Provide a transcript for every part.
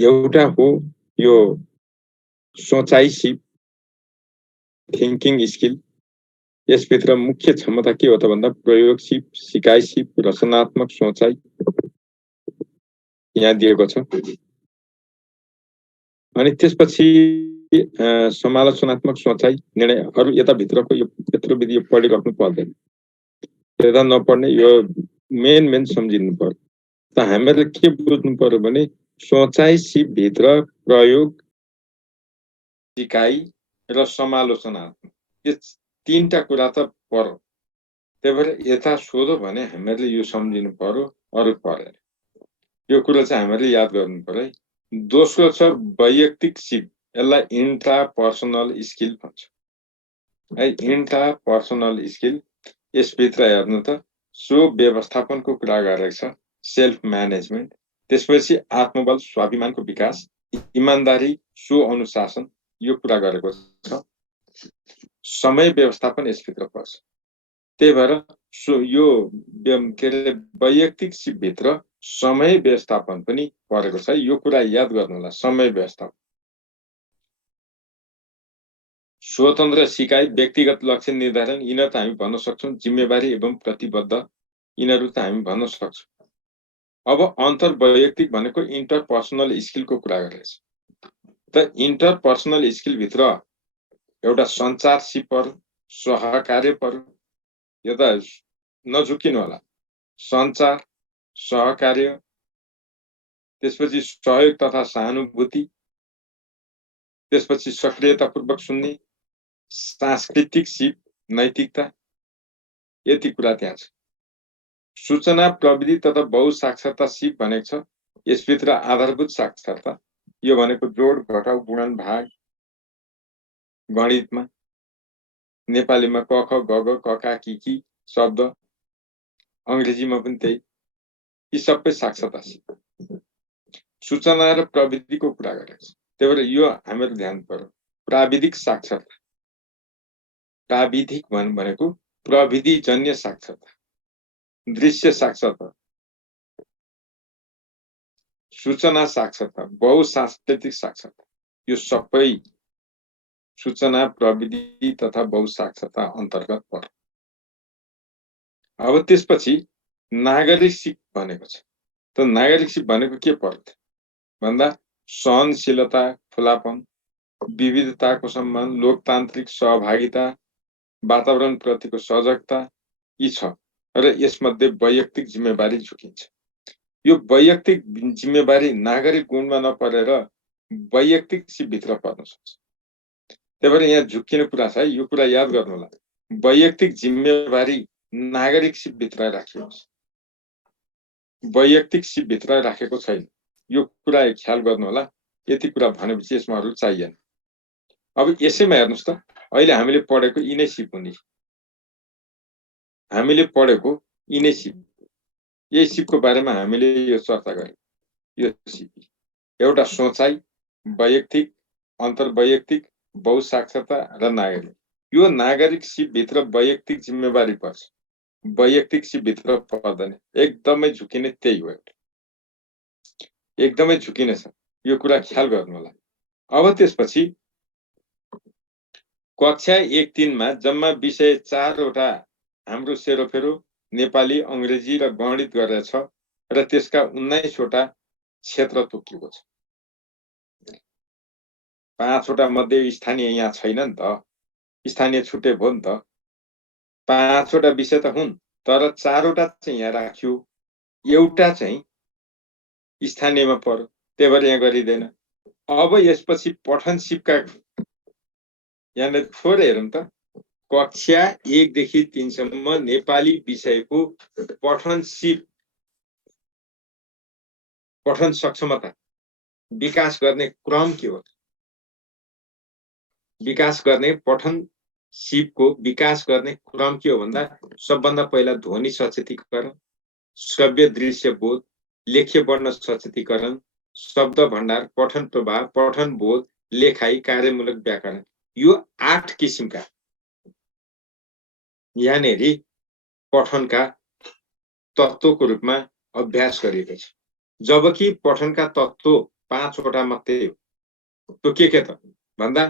एउटा हो यो सोचाइ सिप, थिङ्किङ स्किल। यसभित्र मुख्य क्षमता के हो त भन्दा प्रयोग सिप, सिकाइ सिप, रचनात्मक सोचाइ यहाँ दिएको छ। अनि त्यसपछि समालोचनात्मक सोचाइ, निर्णय। अरू यताभित्रको यो यत्रो विधि यो पढिराख्नु पर्दैन, यता नपढ्ने यो मेन सम्झिनु पर्यो। त हामीले के बुझ्नु पर्यो भने सोचाइ सिपभित्र प्रयोग, सिकाइ र समालोचनात्मक यो तीनटा कुरा त पर्यो। त्यही भएर यता सोध्यो भने हामीले यो सम्झिनु पर्यो, अरू परेन। यो कुरा चाहिँ हामीले याद गर्नु पर्यो है। दोस्रो छ वैयक्तिक सिप, यसलाई इन्ट्रापर्सनल स्किल भन्छ है। इन्ट्रापर्सनल स्किल, यसभित्र हेर्नु त सो व्यवस्थापनको कुरा गरेको छ, सेल्फ म्यानेजमेन्ट। त्यसपछि आत्मबल, स्वाभिमानको विकास, इमानदारी, सो अनुशासन, यो कुरा गरेको छ। समय व्यवस्थापन यसभित्र पर्छ। त्यही भएर यो के अरे वैयक्तिक सिपभित्र समय व्यवस्थापन पनि परेको छ। यो कुरा याद गर्नु होला, समय व्यवस्थापन। स्वतन्त्र सिकाइ, व्यक्तिगत लक्ष्य निर्धारण, यिनीहरू त हामी भन्न सक्छौँ। जिम्मेवारी एवं प्रतिबद्ध, यिनीहरू त हामी भन्न सक्छौँ। अब अन्तर्वैयक्तिक भनेको इन्टरपर्सनल स्किलको कुरा गरेको छ। त इन्टरपर्सनल स्किलभित्र एउटा सञ्चार सिप पर्यो, सहकार्य पर्यो। यो त नझुकिनु होला, सञ्चार, सहकार्य, त्यसपछि सहयोग तथा सहानुभूति, त्यसपछि सक्रियतापूर्वक सुन्ने, सांस्कृतिक सिप, नैतिकता, यति कुरा त्यहाँ छ। सूचना प्रविधि तथा बहुसाक्षरता सिप भनेको छ। यसभित्र आधारभूत साक्षरता, यो भनेको जोड, घटाउ, गुणन, भाग, गणितमा, नेपालीमा क ख ग घ क ख कि की शब्द, अङ्ग्रेजीमा पनि त्यही, यी सबै साक्षरता सिप। सूचना र प्रविधिको कुरा गरेको छ। त्यही भएर यो हामीले ध्यान पर्यो। प्राविधिक साक्षरता, प्राविधिक भनेको प्रविधिजन्य साक्षरता, दृश्य साक्षरता, सूचना साक्षरता, बहुसांस्कृतिक साक्षरता, यो सबै सूचना प्रविधि तथा बहुसाक्षरता अन्तर्गत पर्छ। अब त्यसपछि नागरिक सिप भनेको छ। त नागरिक सिप भनेको के पर्छ भन्दा सहनशीलता, खुलापन, विविधताको सम्मान, लोकतान्त्रिक सहभागिता, वातावरण प्रतिको सजगता, यी छ। र यसमध्ये वैयक्तिक जिम्मेवारी झुकिन्छ। यो वैयक्तिक जिम्मेवारी नागरिक गुणमा नपरेर वैयक्तिक सिपभित्र पर्न सक्छ। त्यही भएर यहाँ झुकिने कुरा छ है, यो कुरा याद गर्नु होला। वैयक्तिक जिम्मेवारी नागरिक सिपभित्र राखिएको छ, वैयक्तिक सिपभित्र राखेको छैन। यो कुरा ख्याल गर्नु होला। यति कुरा भनेपछि यसमा अरू चाहिएन। अब यसैमा हेर्नुहोस् त, अहिले हामीले पढेको यिनै सिप हुने, हामीले पढेको यिनै सिप, यही सिपको बारेमा हामीले यो चर्चा गर्यौँ। यो सिप एउटा सोचाइ, वैयक्तिक, अन्तर्वैयक्तिक, बहुसाक्षरता र नागरिक। यो नागरिक सिपभित्र वैयक्तिक जिम्मेवारी पर्छ, वैयक्तिक सिपभित्र पर्दैन। एकदमै झुकिने त्यही हो, एकदमै झुकिने छ। यो कुरा ख्याल गर्नु होला। अब त्यसपछि कक्षा 1-3 मा जम्मा विषय 4वटा हाम्रो सेरोफेरो, नेपाली, अङ्ग्रेजी र गणित गरेर छ र त्यसका 19वटा क्षेत्र तोकिएको छ। 5वटा मध्ये स्थानीय यहाँ छैन नि त, स्थानीय छुट्टै भयो नि त। 5वटा विषय त हुन्, तर 4वटा चाहिँ यहाँ राखियो, एउटा चाहिँ स्थानीयमा पर्यो। त्यही भएर यहाँ गरिँदैन। अब यसपछि पठन सिपका यहाँनिर थोरै हेरौँ त। कक्षा 1 देखि 3 सम्म नेपाली विषयको पठन सिप, पठन सक्षमता विकास गर्ने क्रम के हो? विकास गर्ने पठन सिपको विकास गर्ने क्रम के हो भन्दा सबभन्दा पहिला ध्वनि सचेतीकरण, श्रव्य दृश्य बोध, लेख्य वर्ण सचेतीकरण, शब्द भण्डार, पठन प्रभाव, पठन बोध, लेखाइ, कार्यमूलक व्याकरण, यो 8 किसिमका यहाँनिर पठनका तत्त्वको रूपमा अभ्यास गरिएको छ। जबकि पठनका तत्त्व 5 वटा मात्रै हो। त्यो के त भन्दा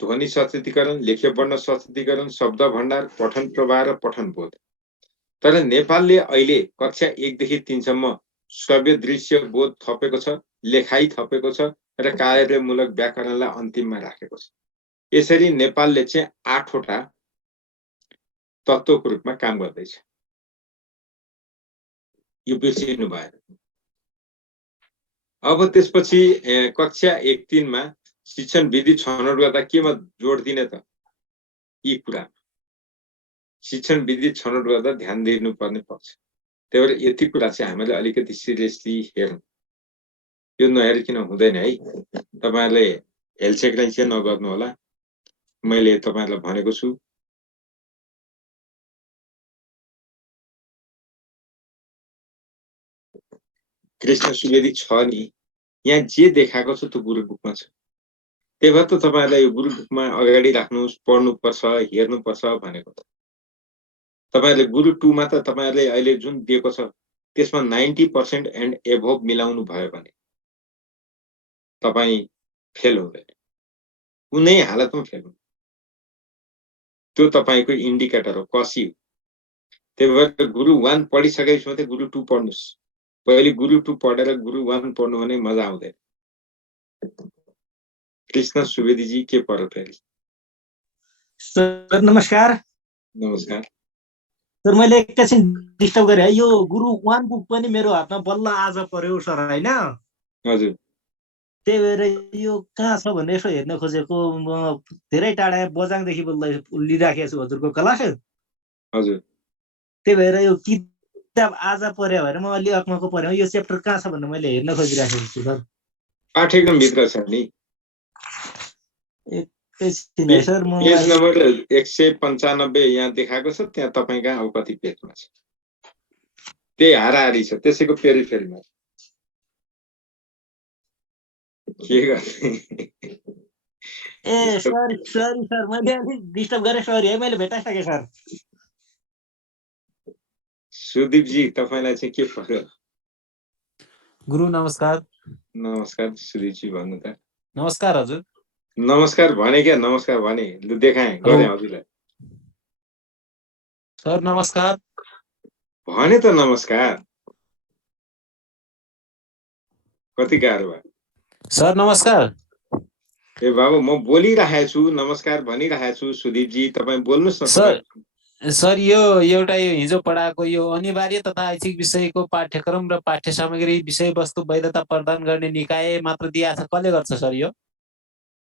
ध्वनि सचेतीकरण, लेख्य वर्ण सचेतीकरण, शब्द भण्डार, पठन प्रवाह र पठन बोध। तर नेपालले अहिले कक्षा 1 देखि 3 सम्म श्रव्य दृश्य बोध थपेको छ, लेखाइ थपेको छ र कार्यमूलक व्याकरणलाई अन्तिममा राखेको छ। यसरी नेपालले चाहिँ 8 वटा तत्त्वको रूपमा काम गर्दैछ। यो बिर्सिनु भएन। अब त्यसपछि कक्षा 1-3 मा शिक्षण विधि छनौट गर्दा केमा जोड दिने त? यी कुरा शिक्षण विधि छनौट गर्दा ध्यान दिनुपर्ने पक्ष। त्यही भएर यति कुरा चाहिँ हामीले अलिकति सिरियसली हेरौँ। यो नहेरिकन हुँदैन है। तपाईहरुले हेलचेक्राइ चाहिँ नगर्नु होला। मैले तपाईहरुलाई भनेको छु। कृष्ण सुवेदी छ नि, यहाँ जे देखाएको छ त्यो गुरु बुकमा छ। त्यही भएर त तपाईहरुलाई यो गुरु बुकमा अगाडि राख्नुस्, पढ्नुपर्छ, हेर्नुपर्छ भनेको त। तपाईहरुले गुरु 2 मा त तपाईहरुले अहिले जुन दिएको छ त्यसमा 90% एन्ड एभव मिलाउनु भयो भने तपाई फेल हुँदैन। कुनै हालतमा फेल हुँदैन। त्यो तपाईको इन्डिकेटर हो, कसी हो। त्यही भएर गुरु 1 पढिसकेपछि मात्रै गुरु 2 पढ्नुस्। पहिले गुरु 2 पढेर गुरु 1 पढ्नु भने मजा आउँदैन। कृष्ण सुवेदी जी के पर्यो फेरि? सर नमस्कार। नमस्कार सर मैले एकैछिन डिस्टर्ब गरे है। यो गुरु 1 बुक पनि मेरो हातमा बल्ल आज पर्यो सर हैन? हजुर। त्यही भएर यो कहाँ छ भन्ने यसो हेर्न खोजेको। म धेरै टाढा बजाङदेखि लिइराखेको छु हजुरको क्लास। हजुर। त्यही भएर यो किताब आज पर्यो भने म अलि अक्मको पर्यो। यो च्याप्टर कहाँ छ भन्ने मैले हेर्न खोजिराखेको छु सर। पाठ्यक्रम भित्र छ नि। एकैछिन है सर म पेज नम्बर 195 यहाँ देखाएको छ। त्यहाँ तपाई कहाँ अब कति पेजमा छ? त्यही हाराहारी छ। त्यसैको पेरिफेरीमा के गर्ने? ए सरी सर मैले अलि डिस्टर्ब गरे। सरी है, मैले भेटाइसके सर। सुदीप जी तपाईलाई चाहिँ के पर्यो? गुरु नमस्कार। नमस्कार सुदीप जी भन्नु त। नमस्कार हजुर। नमस्कार भने क्या? नमस्कार भने लु देखाएँ गरे हजुरलाई। सर नमस्कार भने त नमस्कार। कति गाह्रो भयो? सर नमस्कार। ए बाबु म बोलिरहेको छु, नमस्कार भनिरहेको छु। सुदीप जी तपाई बोल्नुस् न। सर यो एउटा यो हिजो पढाएको यो अनिवार्य तथा ऐच्छिक विषयको पाठ्यक्रम र पाठ्य सामग्री विषयवस्तु वैधता प्रदान गर्ने निकाय मात्र दिएको छ। कसले गर्छ सर यो?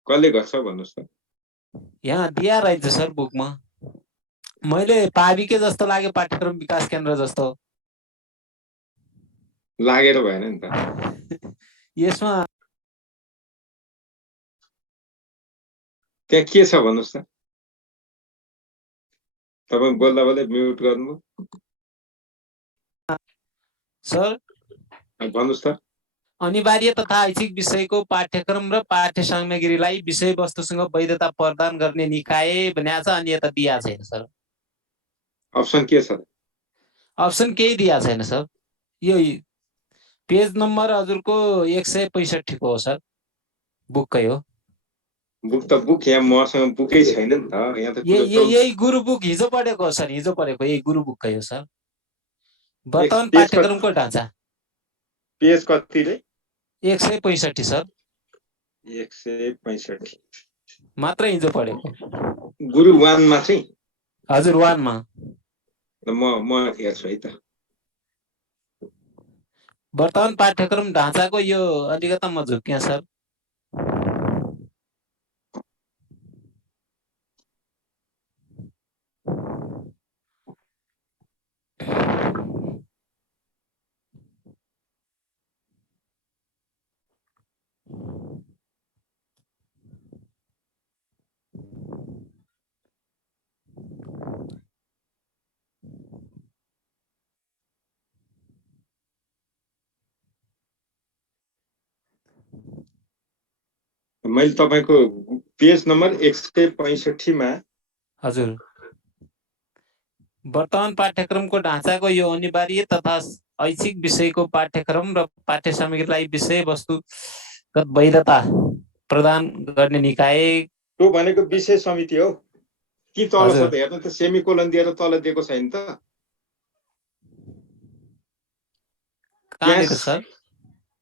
कसले गर्छ भन्नुस् त? यहाँ दिया रहेछ सर बुकमा। मैले पाविके जस्तो लाग्यो, पाठ्यक्रम विकास केन्द्र जस्तो लागेर भएन नि त। यसमा त्यहाँ के छ भन्नुस् त? तपाई बोल्दा बोल्दै म्युट गर्नु। सर भन्नुस् त? अनिवार्य तथा ऐच्छिक विषयको पाठ्यक्रम र पाठ्य सामग्रीलाई विषयवस्तुसँग वैधता प्रदान गर्ने निकाय भनेको छ। अनि यता दिया छैन सर। अप्सन के छ? अप्सन केही दिया छैन सर। यो पेज नम्बर हजुरको 165 को हो सर। बुककै हो। बुक त बुक यहाँ मसँग बुकै छैन नि त। यहाँ त यही गुरु बुक हिजो पढेको हो सर। हिजो पढेको यही गुरु बुककै हो सर। वर्तमान पाठ्यक्रमको ढाँचा पेज कति रे? 165 सर। 165 मात्र हिजो पढेको। गुरु 1 मा चाहिँ हजुर 1 मा। म हेर्छु है त। वर्तमान पाठ्यक्रम ढाँचाको यो अलिकता म झुक्क्या सर। मैले तपाईको पेज नम्बर 165 मा हजुर वर्तमान पाठ्यक्रमको ढाँचाको यो अनिवार्य तथा ऐच्छिक विषयको पाठ्यक्रम र पाठ्य सामग्रीलाई विषयवस्तु वैधता प्रदान गर्ने निकाय त्यो भनेको विषय समिति हो कि तल छ हजुर त हेर्नु त सेमिकोलन दिएर तल दिएको छैन त कहाँनिर त्यहाँ सर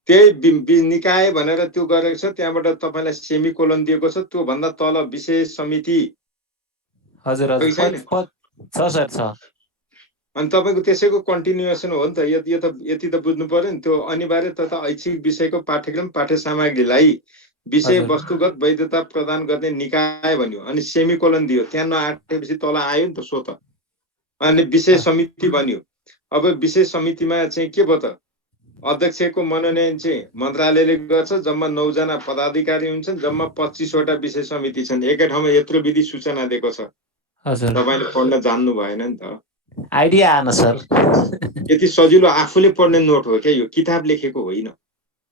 त्यही निकाय भनेर त्यो गरेको छ त्यहाँबाट तपाईँलाई सेमिकोलन दिएको छ त्यो भन्दा तल विशेष समिति हजुर हो कि हजुर छैन छ सर छ अनि तपाईँको त्यसैको कन्टिन्युएसन हो नि त यति त बुझ्नु पर्यो नि त्यो अनिवार्य तथा ऐच्छिक विषयको पाठ्यक्रम पाठ्य सामग्रीलाई विषय हजुर वस्तुगत वैधता प्रदान गर्ने निकाय भन्यो अनि सेमिकोलन दियो त्यहाँ नआटेपछि तल आयो नि त सो त अनि विषय समिति बन्यो अब विषय समितिमा चाहिँ के भयो त अध्यक्षको मनोनयन चाहिँ मन्त्रालयले गर्छ जम्मा 9 जना पदाधिकारी हुन्छन् जम्मा 25 वटा विषय समिति छन् एकै ठाउँमा यत्रो विधि सूचना दिएको छ हजुर तपाईले पढ्न जान्नु भएन नि त आइडिया आएन सर यति सजिलो आफूले पढ्ने नोट हो क्या यो किताब लेखेको होइन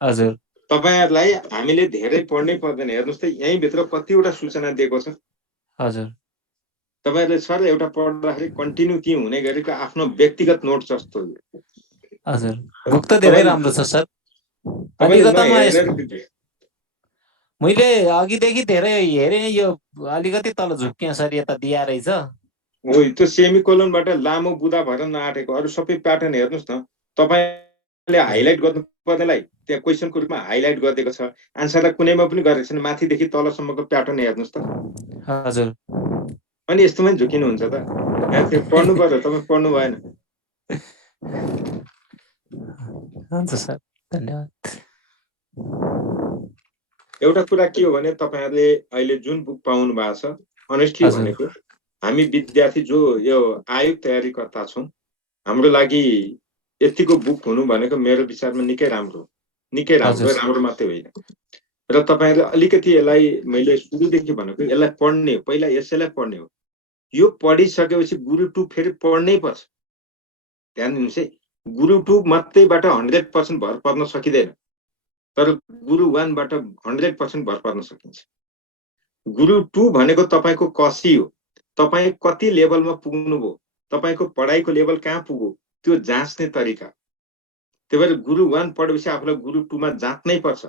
हजुर तपाईहरुलाई हामीले धेरै पढ्नै पर्दैन हेर्नुस् त यही भित्र कतिवटा सूचना दिएको छ हजुर तपाईहरुले सर एउटा पढ्दाखेरि कन्टिन्यू ती हुने गरेको आफ्नो व्यक्तिगत नोट जस्तो हो हजुर बुक त धेरै राम्रो छ सर अलिकतामा मैले अघिदेखि धेरै हेरेँ यो अलिकति तल झुक्किया सर यता दिया रहेछ हो त्यो सेमिकोलनबाट लामो बुदा भएर नआटेको अरु सबै प्याटर्न हेर्नुस् न तपाईले हाइलाइट गर्नु पर्नेलाई त्यहाँ क्वेशनको रूपमा हाइलाइट गरिदिएको छ आन्सरलाई कुनैमा पनि गरेको छैन माथिदेखि तलसम्मको प्याटर्न हेर्नुस् त हजुर अनि यस्तोमै झुकिनुहुन्छ त त्यो पढ्नु पर्यो तपाई पढ्नु भएन हुन्छ सर धन्यवाद एउटा कुरा के हो भने तपाईहरुले अहिले जुन बुक पाउनु भएको छ अनेस्टली भनेको हामी विद्यार्थी जो यो आयोग तयारीकर्ता छौं हाम्रो लागि यतिको बुक हुनु भनेको मेरो विचारमा निकै राम्रो राम्रो मात्रै होइन र तपाईहरुले अलिकति यसलाई मैले सुरुदेखि भनेको यसलाई पढ्ने पहिला यसैलाई पढ्ने हो यो पढिसकेपछि गुरु 2 फेरि पढ्नै पर्छ ध्यान दिनुस् है गुरु 2 मात्रैबाट 100% भर पर्न सकिदैन तर गुरु 1 बाट 100% भर पर्न सकिन्छ गुरु 2 भनेको तपाईको कसी हो तपाई कति लेभलमा पुग्नुभयो तपाईको पढाइको लेभल कहाँ पुग्यो त्यो जाँच्ने तरिका त्यही भएर गुरु 1 पढेपछि आफूलाई गुरु 2 मा जाँच्नै पर्छ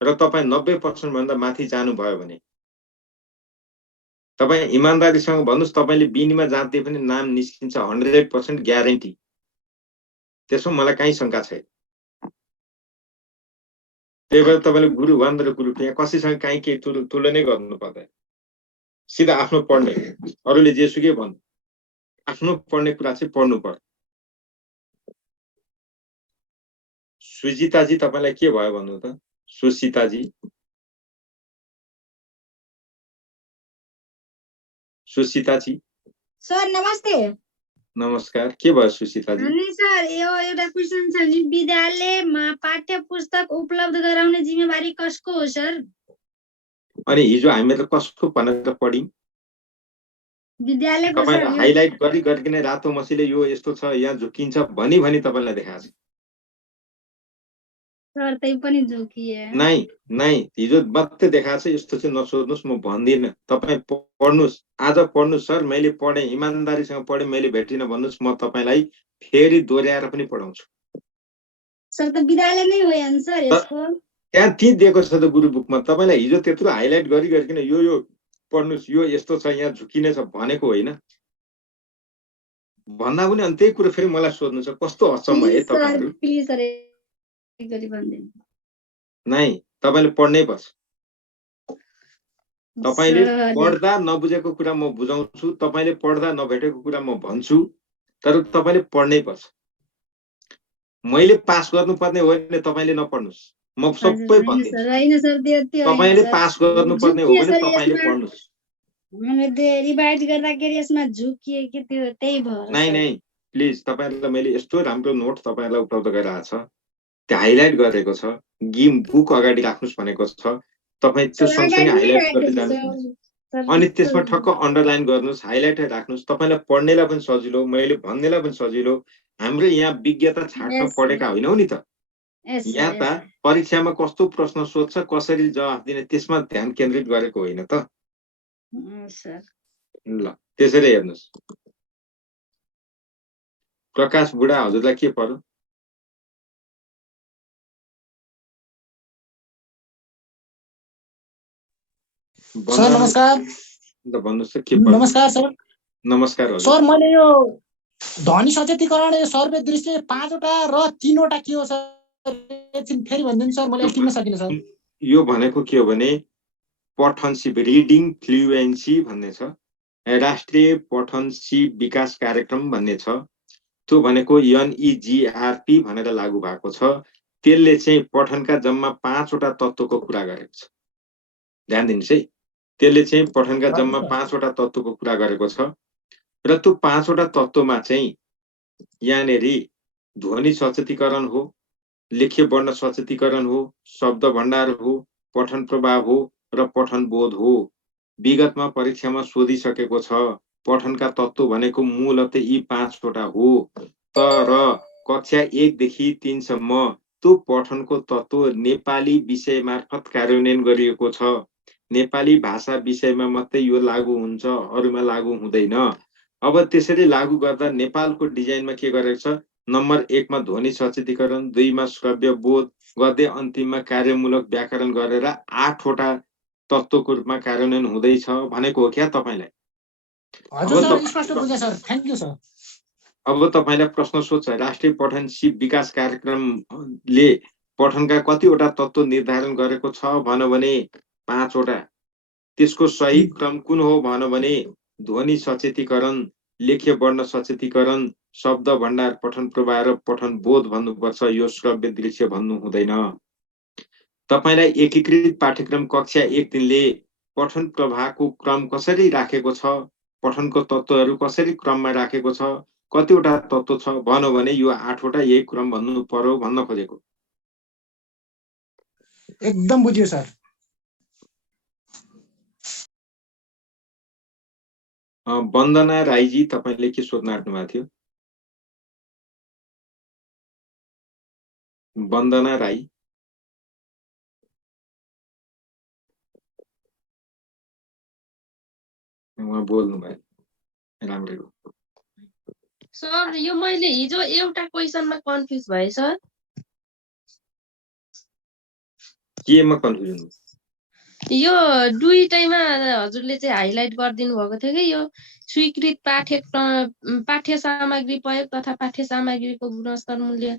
र तपाई 90% भन्दा माथि जानु भयो भने तपाई इमानदारीसँग भन्नुस् तपाईले बिनीमा जाँदै पनि नाम निस्किन्छ 100% ग्यारेन्टी त्यसमा मलाई कहीं शंका छैन त्यही भएर तपाईले गुरु 1 र गुरु 2 कसैसँग कहीं के तुलनै गर्नु पर्दैन सिधा आफ्नो पढ्ने अरूले जेसुकै भन्नु आफ्नो पढ्ने कुरा चाहिँ पढ्नु पर्छ सुजिताजी तपाईलाई के भयो भन्नु त सुसिताजी सुसिताजी सर नमस्ते नमस्कार के भयो सुसिताजी अनि सर यो एउटा क्वेशन छ नि विद्यालयमा पाठ्य पुस्तक उपलब्ध गराउने जिम्मेवारी कसको हो सर अनि हिजो हामीले कसको भनेर पढ्यौं विद्यालयको तपाईले सर हाइलाइट गरिकन रातो मसीले यो यस्तो छ यहाँ झुकिन्छ भनी तपाईलाई देखाएको छ सर त्यही पनि झुकिए नै हिजो मात्रै देखाएको छ यस्तो चाहिँ नसोध्नुस् म भन्दिन तपाई पढ्नुस् आज पढ्नुस् सर मैले पढे इमानदारीसँग पढे मैले भेटिन भन्नुस् म तपाईलाई फेरि दोहोर्याएर पनि पढाउँछु सर त विद्यालय नै हो आन्सर यसको त्यहाँ ती दिएको छ त गुरु बुकमा तपाईलाई हिजो त्यत्रो हाइलाइट गरिकन यो पढ्नुस् यो यस्तो छ यहाँ झुकिने छ भनेको होइन भन्दा पनि अनि त्यही कुरा फेरि मलाई सोध्नु छ कस्तो अचम्म है तपाईहरु प्लिज सर गरी भन्दिनु नै तपाईले पढ्नै पर्छ तपाईले पढ्दा नबुझेको कुरा म बुझाउँछु तपाईले पढ्दा नभेटेको कुरा म भन्छु तर तपाईले पढ्नै पर्छ मैले पास गर्नुपर्ने हो भने तपाईले नपढ्नुस् म सबै भन्दिन्छु तपाईले पास गर्नुपर्ने हो भने तपाईले पढ्नुस् मैले रिभाइज गर्दाखेरि यसमा झुकिए कि त्यो त्यही भयो नै प्लिज तपाईहरुलाई मैले यस्तो राम्रो नोट तपाईहरुलाई उपलब्ध गराएको छ त्यो हाइलाइट गरेको छ गेम बुक अगाडि राख्नुस् भनेको छ तपाई त्यो सँगसँगै हाइलाइट गर्दै जानुहोस् अनि त्यसमा ठक्क अन्डरलाइन गर्नुस् हाइलाइट राख्नुस् तपाईलाई पढ्नेलाई पनि सजिलो मैले भन्नेलाई पनि सजिलो हाम्रो यहाँ विज्ञता छाड्न पढेका होइनौ नि त यहाँ त परीक्षामा कस्तो प्रश्न सोध्छ कसरी जवाफ दिने त्यसमा ध्यान केन्द्रित गरेको होइन त ल त्यसैले हेर्नुस् प्रकाश बुढा हजुरलाई के पर्यो सर नमस्कार। भन्नुहोस् के पर्छ? नमस्कार सर। नमस्कार हजुर। सर मैले यो ध्वनि सचेतीकरण यो सर्वे दृश्य 5 वटा र 3 वटा के हो सर? एकछिन फेरि भनिदिनु सर, मैले टिप्न सकिनँ सर। यो भनेको के हो भने पठन सिप रिडिङ फ्लुएन्सी भन्ने छ, राष्ट्रिय पठन सिप विकास कार्यक्रम भन्ने छ, त्यो भनेको NEGRP भनेर लागू भएको छ। त्यसले चाहिँ पठनका जम्मा 5 वटा तत्त्वको कुरा गरेको छ। ध्यान दिनुहोस् है, त्यसले चाहिँ पठनका जम्मा 5 वटा तत्त्वको कुरा गरेको छ र त्यो 5 वटा तत्त्वमा चाहिँ यहाँनेरि ध्वनि सचेतीकरण हो, लेख्य वर्ण सचेतीकरण हो, शब्द भण्डार हो, पठन प्रभाव हो र पठन बोध हो। विगतमा परीक्षामा सोधिसकेको छ। पठनका तत्त्व भनेको मूलतः यी 5 वटा हो, तर कक्षा 1 देखि 3 सम्म त्यो पठनको तत्त्व नेपाली विषय मार्फत कार्यान्वयन गरिएको छ। नेपाली भाषा विषयमा मात्रै यो लागू हुन्छ, अरूमा लागू हुँदैन। अब त्यसरी लागू गर्दा नेपालको डिजाइनमा के गरेको छ? नम्बर 1 मा ध्वनि सचेतीकरण, 2 मा श्रव्य बोध गर्दै अन्तिममा कार्यमूलक व्याकरण गरेर 8 वटा तत्त्वको रूपमा कार्यान्वयन हुँदैछ भनेको हो क्या तपाईलाई? हजुर सर, स्पष्ट बुझे सर, थ्यांक यू सर। अब तपाईलाई प्रश्न सोध्छ, राष्ट्रिय पठन सिप विकास कार्यक्रमले पठनका कतिवटा तत्त्व निर्धारण गरेको छ भन्यो भने 5 वटा। त्यसको सही क्रम कुन हो भन्यो भने ध्वनि सचेतीकरण, लेख्य वर्ण सचेतीकरण, शब्द भण्डार, पठन प्रवाह र पठन बोध भन्नुपर्छ। यो श्रव्य दृश्य भन्नु हुँदैन। तपाईलाई एकीकृत पाठ्यक्रम कक्षा 1-3 ले पठन प्रवाहको क्रम कसरी राखेको छ, पठनको तत्त्वहरू कसरी क्रममा राखेको छ, कतिवटा तत्त्व छ भन्यो भने यो 8 वटा यही क्रम भन्नु पर्यो भन्न खोजेको। एकदम बुझियो सर। वन्दना राईजी, तपाईले के सोध्न आँट्नु भएको थियो? वन्दना राई। उहाँ बोल्नु भयो, राम्रै हो। सर यो मैले हिजो एउटा क्वेशनमा कन्फ्युज भए सर। केमा कन्फ्युजन? यो दुईटैमा हजुरले चाहिँ हाइलाइट गरिदिनु भएको थियो कि यो स्वीकृत पाठ्य सामग्री प्रयोग तथा पाठ्य सामग्रीको गुणस्तर मूल्य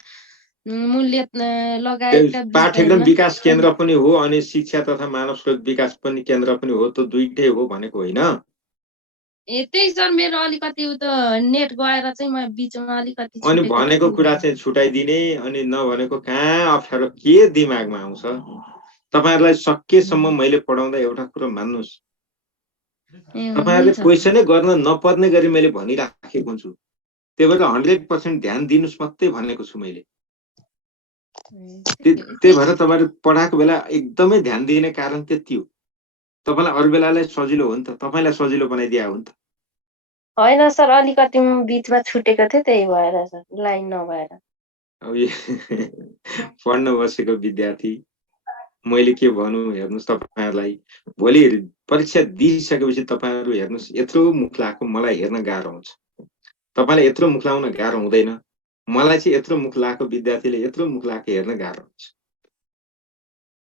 लगायतका पाठ्यक्रम विकास केन्द्र पनि हो अनि शिक्षा तथा मानव स्रोत विकास पनि केन्द्र पनि हो, त्यो दुईटै हो भनेको होइन। त्यही सर, मेरो अलिकति उता नेट गएर चाहिँ म बिचमा अलिकति अनि भनेको कुरा चाहिँ छुटाइदिने अनि नभनेको कहाँ अप्ठ्यारो के दिमागमा आउँछ? तपाईहरुलाई सकेसम्म मैले पढाउँदा एउटा कुरा मान्नुस्, तपाईहरुले क्वेशनै गर्न नपर्ने गरी मैले भनिराखेको हुन्छु। त्यही भएर 100% ध्यान दिनुस् मात्रै भनेको छु मैले। त्यही भएर तपाईहरु पढाएको बेला एकदमै ध्यान दिने कारण त्यति हो। तपाईलाई अरु बेलालाई सजिलो हो नि त, तपाईलाई सजिलो बनाइदिया हो नि त। हैन सर, अलिकति म बीचमा छुटेको थिए, त्यही भएर सर, लाइन नभएर। अब पढ्न बसेको विद्यार्थी मैले के भनौं हेर्नुस्, तपाईहरुलाई भोलि परीक्षा दिइसकेपछि तपाईहरु हेर्नुस्, यत्रो मुख लाको मलाई हेर्न गाह्रो हुन्छ। तपाईलाई यत्रो मुख लाउन गाह्रो हुँदैन, मलाई चाहिँ यत्रो मुख लाको विद्यार्थीले यत्रो मुख लाको हेर्न गाह्रो हुन्छ।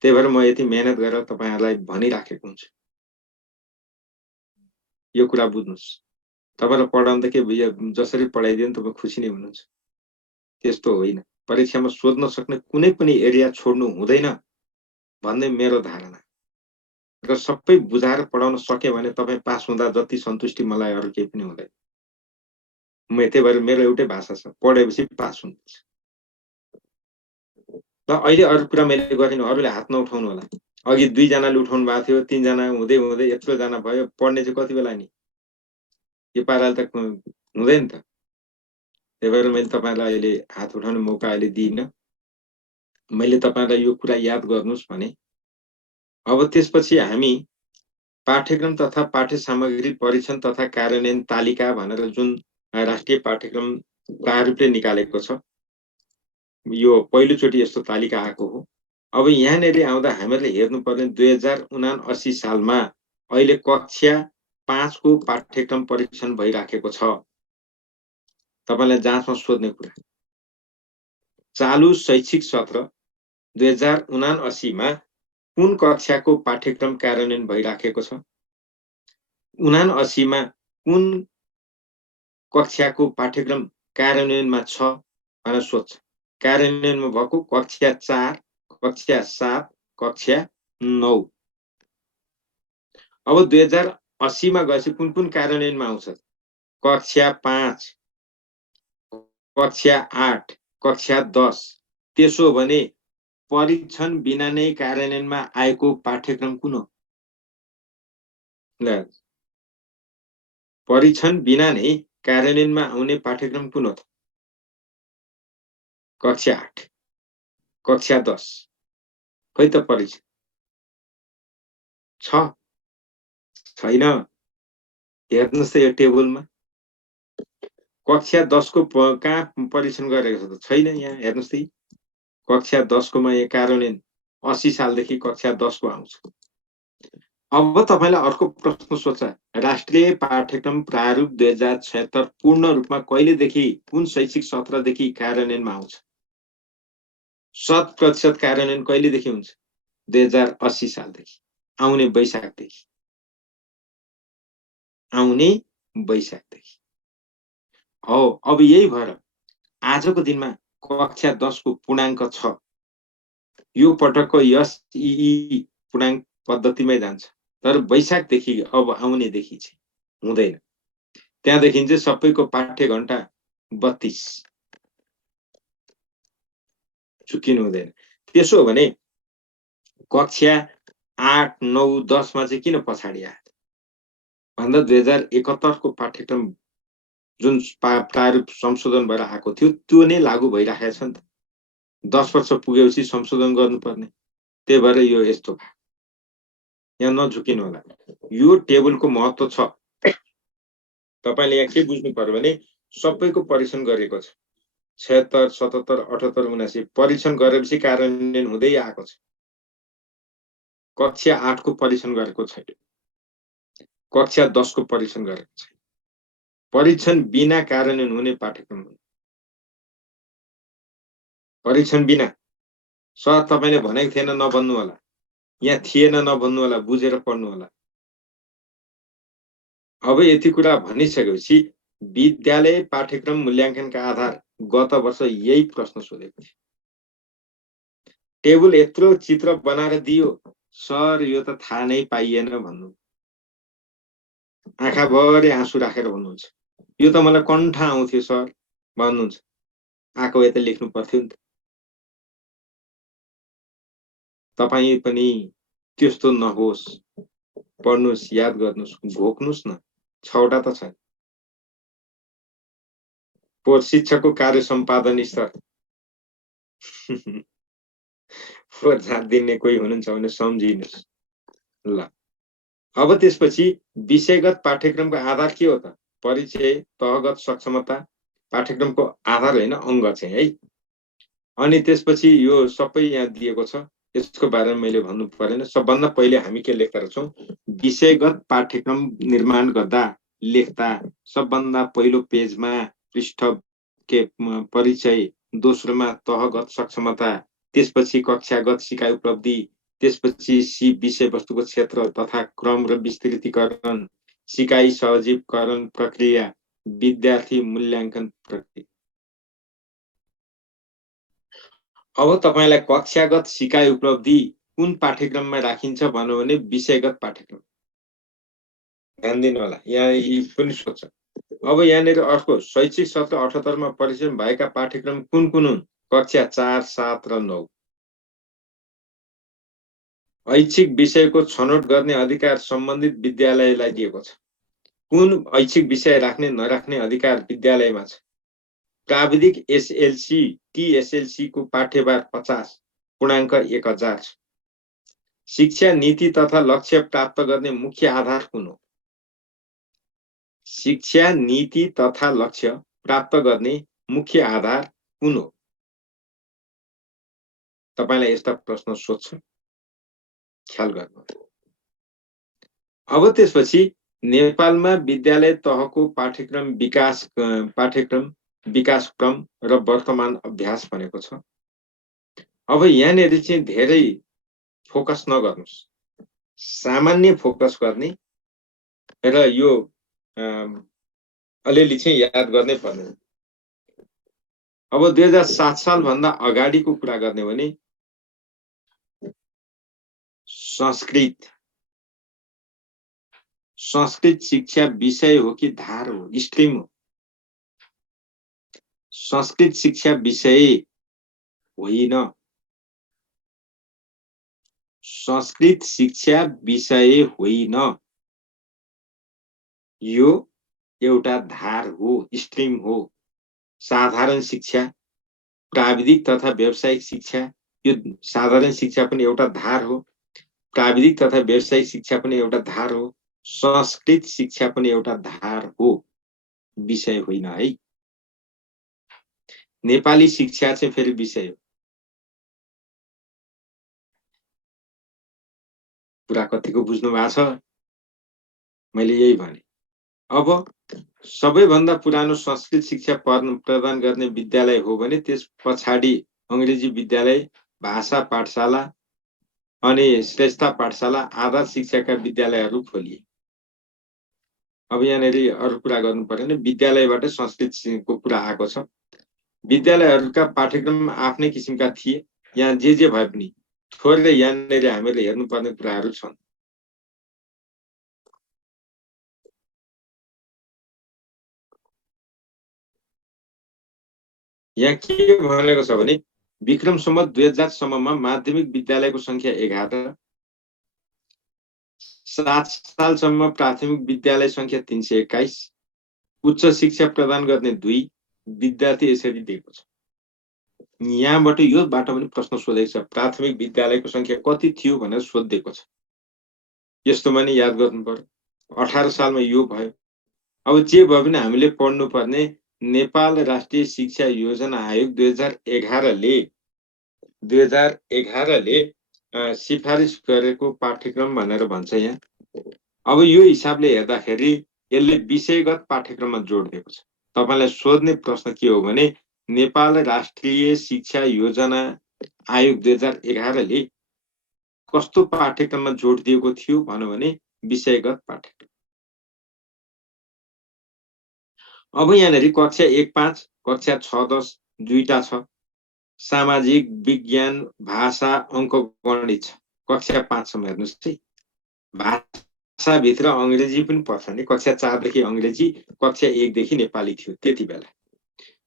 त्यही भएर म यति मेहनत गरेर तपाईहरुलाई भनिराखेको हुन्छु। यो कुरा बुझ्नुस्। तपाईलाई पढाउँदा के भयो, जसरी पढाइदियो नि तपाई खुसी नै हुनुहुन्छ। त्यस्तो होइन, परीक्षामा सोध्न सक्ने कुनै पनि एरिया छोड्नु हुँदैन भन्ने मेरो धारणा। र सबै बुझाएर पढाउन सके भने तपाई पास हुँदा जति सन्तुष्टि मलाई अरु केही पनि हुँदैन। त्यही भएर मेरो एउटै भाषा छ, पढेपछि पास हुनुपर्छ। ल अहिले अरु कुरा मैले गरिनु, अरूले हात नउठाउनु होला। अघि 2 जनाले उठाउनु भएको थियो, 3 जना हुँदै हुँदै यत्रो जना भयो। पढ्ने चाहिँ कति बेला नि? यो पाराले त हुँदैन त। त्यही भएर मैले तपाईहरुलाई अहिले हात उठाउने मौका अहिले दिइन। मैले तपाईहरुलाई यो कुरा याद गर्नुस् भने अब त्यसपछि हामी पाठ्यक्रम तथा पाठ्य सामग्री परीक्षण तथा कार्यान्वयन तालिका भनेर जुन राष्ट्रिय पाठ्यक्रम प्रारूपले निकालेको छ, यो पहिलोचोटि यस्तो तालिका आएको हो। अब यहाँनेरि आउँदा हामीले हेर्नुपर्ने 2079 सालमा अहिले कक्षा 5 को पाठ्यक्रम परीक्षण भइराखेको छ। तपाईलाई जाँचमा सोध्ने कुरा, चालु शैक्षिक सत्र 2079 मा कुन कक्षाको पाठ्यक्रम कार्यान्वयन भइराखेको छ? 79 मा कुन कक्षाको पाठ्यक्रम कार्यान्वयनमा छ भनेर सोध्छ। कार्यान्वयनमा भएको कक्षा 4, कक्षा 7, कक्षा 9। अब 2080 मा गएपछि कुन कुन कार्यान्वयनमा आउँछ? कक्षा 5, कक्षा 8, कक्षा 10। त्यसो भने परीक्षण बिना नै कार्यान्वयनमा आएको पाठ्यक्रम कुन हो? ल, परीक्षण बिना नै कार्यान्वयनमा आउने पाठ्यक्रम कुन हो त? कक्षा 8, कक्षा 10। खै त परीक्षण छ? छैन। हेर्नुहोस् त यो टेबलमा कक्षा 10 को कहाँ परीक्षण गरेको छ त? छैन। यहाँ हेर्नुहोस् त कक्षा 10 को मा यो कार्यान्वयन 80 सालदेखि कक्षा 10 को आउँछ। अब तपाईलाई अर्को प्रश्न सोध्छ, राष्ट्रिय पाठ्यक्रम प्रारूप 2076 पूर्ण रूपमा कहिलेदेखि कुन शैक्षिक सत्रदेखि कार्यान्वयनमा आउँछ? 100% कार्यान्वयन कहिलेदेखि हुन्छ? 2080 सालदेखि, आउने वैशाखदेखि। आउने वैशाखदेखि हो। अब यही भएर आजको दिनमा कक्षा 10 को पूर्णाङ्क 6 यो पटकको एसईई पूर्णाङ्क पद्धतिमै जान्छ, तर वैशाखदेखि अब आउनेदेखि चाहिँ हुँदैन। त्यहाँदेखि चाहिँ सबैको पाठ्य घण्टा 32 चुकिनु हुँदैन। त्यसो हो भने कक्षा 8, 9, 10 मा चाहिँ किन पछाडि आयो भन्दा 2071 को पाठ्यक्रम जुन प्रारूप संशोधन भएर आएको थियो त्यो नै लागू भइराखेको छ नि त। 10 वर्ष पुगेपछि संशोधन गर्नुपर्ने, त्यही भएर यो यस्तो भयो। यहाँ नझुकिनु होला, यो टेबलको महत्त्व छ। तपाईले यहाँ के बुझ्नु पर्यो भने सबैको परीक्षण गरेको छ। 76, 77, 78, 79 परीक्षण गरेपछि कार्यान्वयन हुँदै आएको छ। कक्षा 8 को परीक्षण गरेको छैन, कक्षा 10 को परीक्षण गरेको छैन। परीक्षण बिना कार्यान्वयन हुने पाठ्यक्रम हो। परीक्षण बिना सर तपाईले भनेको थिएन नभन्नु होला, यहाँ थिएन नभन्नु होला, बुझेर पढ्नु होला। अब यति कुरा भनिसकेपछि विद्यालय पाठ्यक्रम मूल्याङ्कनका आधार गत वर्ष यही प्रश्न सोधेको थियो। टेबल यत्रो चित्र बनाएर दियो, सर यो त थाहा नै पाइएन भन्नु, आँखाभरि आँसु राखेर भन्नुहुन्छ, यो त मलाई कण्ठ आउँथ्यो सर भन्नुहुन्छ। आएको भए त लेख्नु पर्थ्यो नि त। तपाई पनि त्यस्तो नहोस्, पढ्नुस्, याद गर्नुस्, घोक्नुस् न। 6वटा त छ। पोहोर शिक्षकको कार्य सम्पादन स्तर फोहोर झाँट दिने कोही हुनुहुन्छ भने सम्झिनुस् ल। अब त्यसपछि विषयगत पाठ्यक्रमको आधार के हो त? परिचय, तहगत सक्षमता पाठ्यक्रमको आधार होइन, अङ्ग चाहिँ है। अनि त्यसपछि यो सबै यहाँ दिएको छ, यसको बारेमा मैले भन्नु परेन। सबभन्दा पहिले हामी के लेख्दा रहेछौँ? विषयगत पाठ्यक्रम निर्माण गर्दा लेख्दा सबभन्दा पहिलो पेजमा पृष्ठ के परिचय, दोस्रोमा तहगत सक्षमता, त्यसपछि कक्षागत सिकाइ उपलब्धि, त्यसपछि सी विषयवस्तुको क्षेत्र तथा क्रम र विस्तृतीकरण, सिकाइ सहजीकरण प्रक्रिया, विद्यार्थी मूल्याङ्कन प्रक्रिया। अब तपाईलाई कक्षागत सिकाइ उपलब्धि कुन पाठ्यक्रममा राखिन्छ भन्नु भने विषयगत पाठ्यक्रम। ध्यान दिनु होला, यहाँ पनि सोध्छ। अब यहाँनिर अर्को शैक्षिक सत्र 78 मा परीक्षण भएका पाठ्यक्रम कुन कुन हुन्? कक्षा 4, 7 र 9। ऐच्छिक विषयको छनौट गर्ने अधिकार सम्बन्धित विद्यालयलाई दिएको छ। कुन ऐच्छिक विषय राख्ने नराख्ने अधिकार विद्यालयमा छ। प्राविधिक एसएलसी टीएसएलसी को पाठ्यभार 50, पूर्णाङ्क 1000 छ। शिक्षा नीति तथा लक्ष्य प्राप्त गर्ने मुख्य आधार कुन हो? शिक्षा नीति तथा लक्ष्य प्राप्त गर्ने मुख्य आधार कुन हो? तपाईलाई यस्ता प्रश्न सोध्छ, ख्याल गर्नु। अब त्यसपछि नेपालमा विद्यालय तहको पाठ्यक्रम विकासक्रम र वर्तमान अभ्यास भनेको छ। अब यहाँनिर चाहिँ धेरै फोकस नगर्नुहोस्, सामान्य फोकस गर्ने र यो अलिअलि चाहिँ याद गर्नै पर्ने। अब 2007 सालभन्दा अगाडिको कुरा गर्ने भने संस्कृत शिक्षा विषय हो कि धार हो, स्ट्रिम हो? संस्कृत शिक्षा विषय होइन, संस्कृत शिक्षा विषय होइन, यो एउटा धार हो, स्ट्रिम हो। साधारण शिक्षा, प्राविधिक तथा व्यावसायिक शिक्षा, यो साधारण शिक्षा पनि एउटा धार हो, प्राविधिक तथा व्यावसायिक शिक्षा पनि एउटा धार हो, संस्कृत शिक्षा पनि एउटा धार हो, विषय होइन है। नेपाली शिक्षा चाहिँ फेरि विषय हो। कुरा कतिको बुझ्नु भएको छ? मैले यही भने। अब सबैभन्दा पुरानो संस्कृत शिक्षा प्रदान गर्ने विद्यालय हो भने त्यस पछाडि अंग्रेजी विद्यालय, भाषा पाठशाला अनि श्रेष्ठता पाठशाला, आधार शिक्षाका विद्यालयहरू खोलिए। अब यहाँनिर अरू कुरा गर्नु पर्दैन, विद्यालयबाट संस्कृतको कुरा आएको छ। विद्यालयहरूका पाठ्यक्रम आफ्नै किसिमका थिए। यहाँ जे भए पनि थोरै यहाँनिर हामीले हेर्नुपर्ने कुराहरू छन्। यहाँ के भनेको छ भने विक्रम सम्वत 2000 सम्ममा माध्यमिक विद्यालयको संख्या 11, 7 सालसम्म प्राथमिक विद्यालय संख्या 321, उच्च शिक्षा प्रदान गर्ने 2 विद्यार्थी यसरी दिएको छ। यहाँबाट योबाट पनि प्रश्न सोधेको छ, प्राथमिक विद्यालयको संख्या कति थियो भनेर सोधिएको छ। यस्तो पनि याद गर्नु पर्यो। 18 सालमा यो भयो। अब जे भयो भने हामीले पढ्नुपर्ने नेपाल राष्ट्रिय शिक्षा योजना आयोग 2011 ले सिफारिस गरेको पाठ्यक्रम भनेर भन्छ यहाँ। अब यो हिसाबले हेर्दाखेरि यसले विषयगत पाठ्यक्रममा जोड दिएको छ। तपाईलाई सोध्ने प्रश्न के हो भने नेपाल राष्ट्रिय शिक्षा योजना आयोग 2011 ले कस्तो पाठ्यक्रममा जोड दिएको थियो भन्यो भने विषयगत पाठ्यक्रम। अब यहाँनिर कक्षा 1-5, कक्षा 6-10 दुईटा छ। सामाजिक विज्ञान, भाषा, अंक, गणित छ। कक्षा 5 सम्म हेर्नुस् है। भाषा भित्र अंग्रेजी पनि पर्छ नि। कक्षा 4 देखि अंग्रेजी, कक्षा 1 देखि नेपाली थियो त्यति बेला।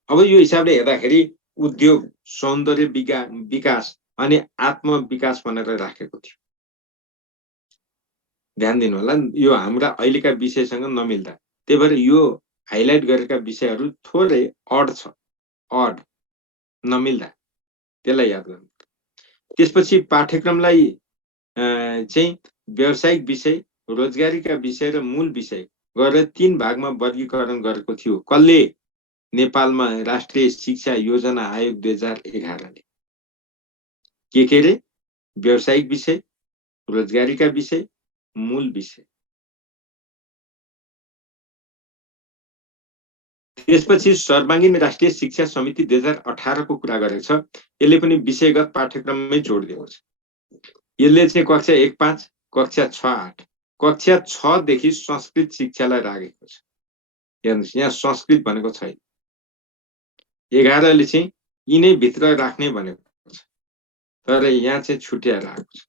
अब यो हिसाबले हेर्दाखेरि उद्योग, सौन्दर्य विकास अनि आत्म विकास भनेर राखेको थियो। ध्यान दिनु होला, यो हाम्रा अहिलेका विषयसँग नमिल्दा। त्यही भएर यो हाइलाइट गरेका विषयहरू थोरै अड छ, अड नमिल्दा त्यसलाई याद गर्नु। त्यसपछि पाठ्यक्रमलाई चाहिँ व्यावसायिक विषय, रोजगारीका विषय र मूल विषय गरेर 3 भागमा वर्गीकरण गरेको थियो। कसले? नेपालमा राष्ट्रिय शिक्षा योजना आयोग 2011 ले। के रे? व्यावसायिक विषय, रोजगारीका विषय, मूल विषय। त्यसपछि सर्वाङ्गीन राष्ट्रिय शिक्षा समिति 2018 को कुरा गरेको छ। यसले पनि विषयगत पाठ्यक्रममै जोड दिएको छ। यसले चाहिँ कक्षा 1-5, कक्षा 6-8, कक्षा 6 देखि संस्कृत शिक्षालाई राखेको छ। हेर्नुस् यहाँ संस्कृत भनेको छैन। 11 ले चाहिँ यिनै भित्र राख्ने भनेको छ, तर यहाँ चाहिँ छुट्याएर आएको छ।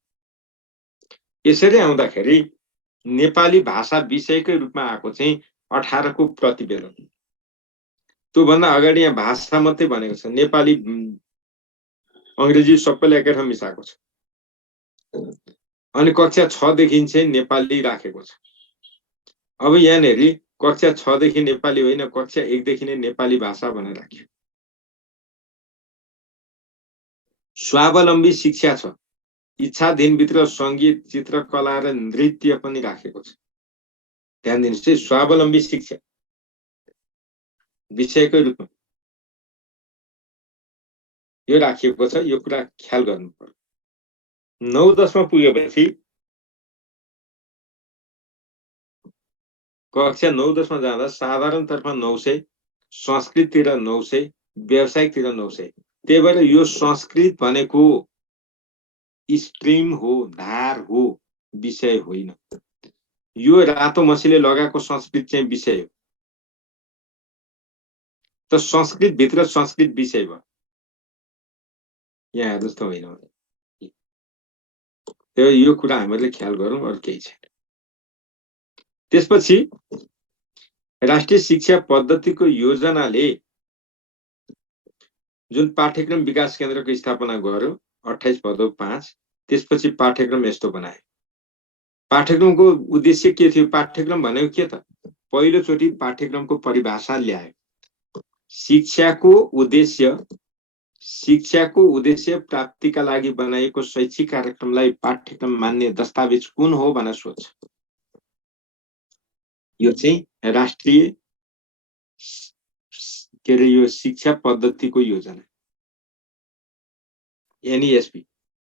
यसरी आउँदाखेरि नेपाली भाषा विषयकै रूपमा आएको चाहिँ 18 को प्रतिवेदन। त्यो भन्दा अगाडि यहाँ भाषा मात्रै भनेको छ। नेपाली अंग्रेजी सबैलाई एकैठाउँ मिसाएको छ। अनि कक्षा 6 देखि चाहिँ नेपाली राखेको छ। अब यहाँनिर कक्षा 6 देखि नेपाली होइन, कक्षा 1 देखि नै नेपाली भाषा भनेर राख्यो। स्वावलम्बी शिक्षा छ। इच्छाधीनभित्र संगीत, चित्रकला र नृत्य पनि राखेको छ। ध्यान दिनुहोस् है, स्वावलम्बी शिक्षा विषयकै रूपमा यो राखिएको छ। यो कुरा ख्याल गर्नु पर्यो। 9-10 मा पुगेपछि कक्षा 9-10 मा जाँदा साधारणतर्फ 900, संस्कृततिर 900, व्यावसायिकतिर 900। त्यही भएर यो संस्कृत भनेको स्ट्रिम हो, धार हो, विषय होइन। यो रातो मसीले लगाएको संस्कृत चाहिँ विषय हो। त संस्कृत भित्र संस्कृत विषय भयो, यहाँ जस्तो होइन। यो कुरा हामीले ख्याल गरौँ, अरू केही छैन। त्यसपछि राष्ट्रिय शिक्षा पद्धतिको योजनाले जुन पाठ्यक्रम विकास केन्द्रको स्थापना गर्यो 28 भदौ 5, त्यसपछि पाठ्यक्रम यस्तो बनायो। पाठ्यक्रमको उद्देश्य के थियो? पाठ्यक्रम भनेको के त? पहिलोचोटि पाठ्यक्रमको परिभाषा ल्यायो। शिक्षाको उद्देश्य प्राप्तिका लागि बनाइएको शैक्षिक कार्यक्रमलाई पाठ्यक्रम मान्ने दस्तावेज कुन हो भनेर सोध्छ। यो चाहिँ राष्ट्रिय यो शिक्षा पद्धतिको योजना, NESP,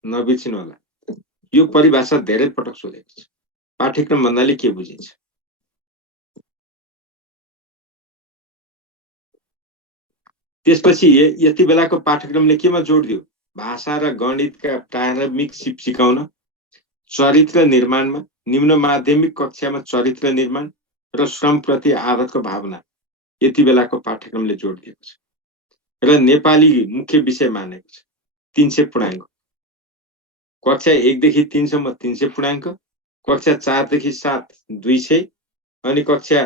नबिर्सिनु होला। यो परिभाषा धेरै पटक सोधेको छ। पाठ्यक्रम भन्नाले के बुझिन्छ? त्यसपछि यति बेलाको पाठ्यक्रमले केमा जोड दियो? भाषा र गणितका प्रारम्भिक सिप सिकाउन, चरित्र निर्माणमा, निम्न माध्यमिक कक्षामा चरित्र निर्माण र श्रमप्रति आदरको भावना यति बेलाको पाठ्यक्रमले जोड दिएको छ। र नेपाली मुख्य विषय मानेको छ। 300 पूर्णाङ्क, कक्षा 1 देखि 3 सम्म 300 पूर्णाङ्क, कक्षा 4 देखि 7 200, अनि कक्षा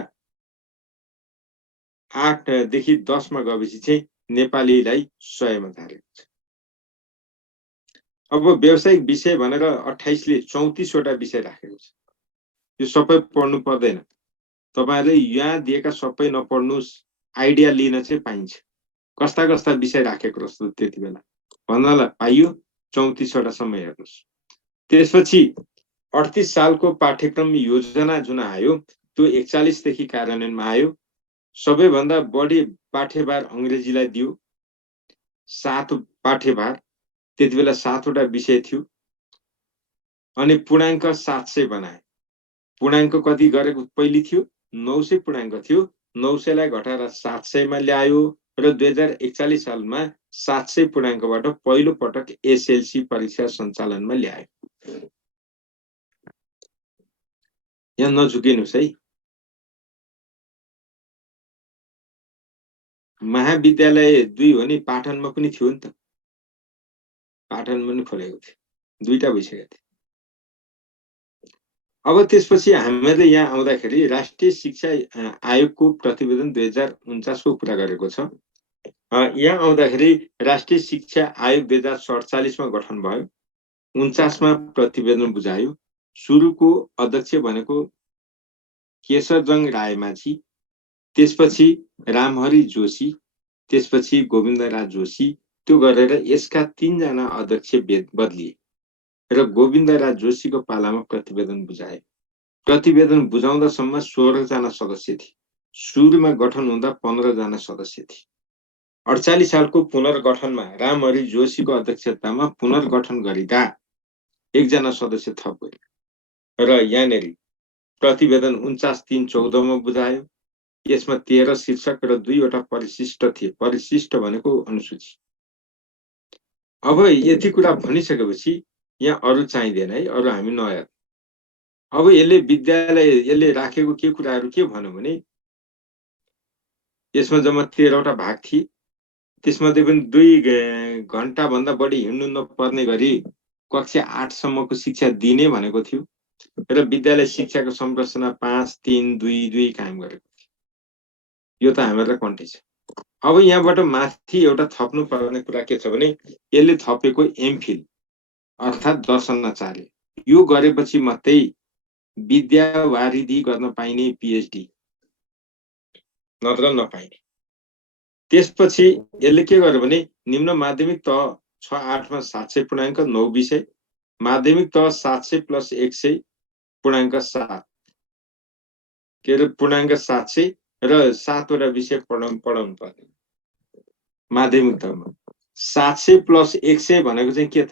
8 देखि 10 मा गएपछि चाहिँ नेपालीलाई 100 मा धारेको छ। अब व्यावसायिक विषय भनेर 28 ले 34 वटा विषय राखेको छ। यो सबै पढ्नु पर्दैन, तपाईहरुले यहाँ दिएका सबै नपढ्नुस्, आइडिया लिन चाहिँ पाइन्छ। कस्ता कस्ता विषय राखेको जस्तो त्यति बेला भन्नलाई पाइयो। 34 वटा सम्म हेर्नुस्। त्यसपछि 38 सालको पाठ्यक्रम योजना जुन आयो त्यो 41 देखि कार्यान्वयनमा आयो। सबैभन्दा बढी पाठ्यभार अंग्रेजीलाई दियो, 7 पाठ्यभार, त्यति बेला 7 वटा विषय थियो। अनि पूर्णाङ्क 700 बनाए। पूर्णाङ्क कति गरेको पहिले थियो? 900 पूर्णाङ्क थियो। 900 लाई घटाएर 700 मा ल्यायो र 2041 सालमा 700 पूर्णाङ्कबाट पहिलो पटक SLC परीक्षा सञ्चालनमा ल्यायो। यहाँ नझुकिनुस् है। महाविद्यालय 2 हो नि, पाटनमा पनि थियो नि त। पाटनमा पनि खोलेको थियो, दुईटा भइसकेको थियो। अब त्यसपछि हामीले यहाँ आउँदाखेरि राष्ट्रिय शिक्षा आयोगको प्रतिवेदन 2049 को कुरा गरेको छ। यहाँ आउँदाखेरि राष्ट्रिय शिक्षा आयोग 2047 मा गठन भयो। 49 मा प्रतिवेदन बुझायो। सुरुको अध्यक्ष भनेको केशरजंग रायमाझी, त्यसपछि रामहरि जोशी, त्यसपछि गोविन्दराज जोशी, त्यो गरेर यसका 3 जना अध्यक्ष बदलिए र गोविन्दराज जोशीको पालामा प्रतिवेदन बुझाए। प्रतिवेदन बुझाउँदासम्म 16 जना सदस्य थिए। सुरुमा गठन हुँदा 15 जना सदस्य थिए। 48 सालको पुनर्गठनमा रामहरि जोशीको अध्यक्षतामा पुनर्गठन गरिदा 1 जना सदस्य थप गयो र यहाँनेरि प्रतिवेदन 49-3-14 मा बुझायो। यसमा 13 शीर्षक र 2 वटा परिशिष्ट थिए। परिशिष्ट भनेको अनुसूची। अब यति कुरा भनिसकेपछि यहाँ अरु चाहिँदैन है, अरु हामी नयाँ। अब यसले राखेको के कुराहरु के भन्यो भने यसमा जम्मा 13 वटा भाग थिए। त्यसमध्ये पनि 2 घण्टा भन्दा बढी हिँड्नु नपर्ने गरी कक्षा 8 सम्मको शिक्षा दिने भनेको थियो र विद्यालय शिक्षाको संरचना 5-3-2-2 कायम गरेको थियो। यो त हामीलाई कन्टे छ। अब यहाँबाट माथि एउटा थप्नु पर्ने कुरा के छ भने यसले थपेको एमफिल अर्थात दर्शनाचार्य, यो गरेपछि मात्रै विद्यावारिधि गर्न पाइने PhD, नत्र नपाइने। त्यसपछि यसले के गर्यो भने निम्न माध्यमिक तह 6-8 मा 700 पूर्णाङ्क 9 विषय, माध्यमिक तह 700 + 100 पूर्णाङ्क 7 के अरे पूर्णाङ्क 700 र 7 वटा विषय पढाउनु पर्ने। माध्यमिक तहमा 700 + 100 भनेको चाहिँ के त?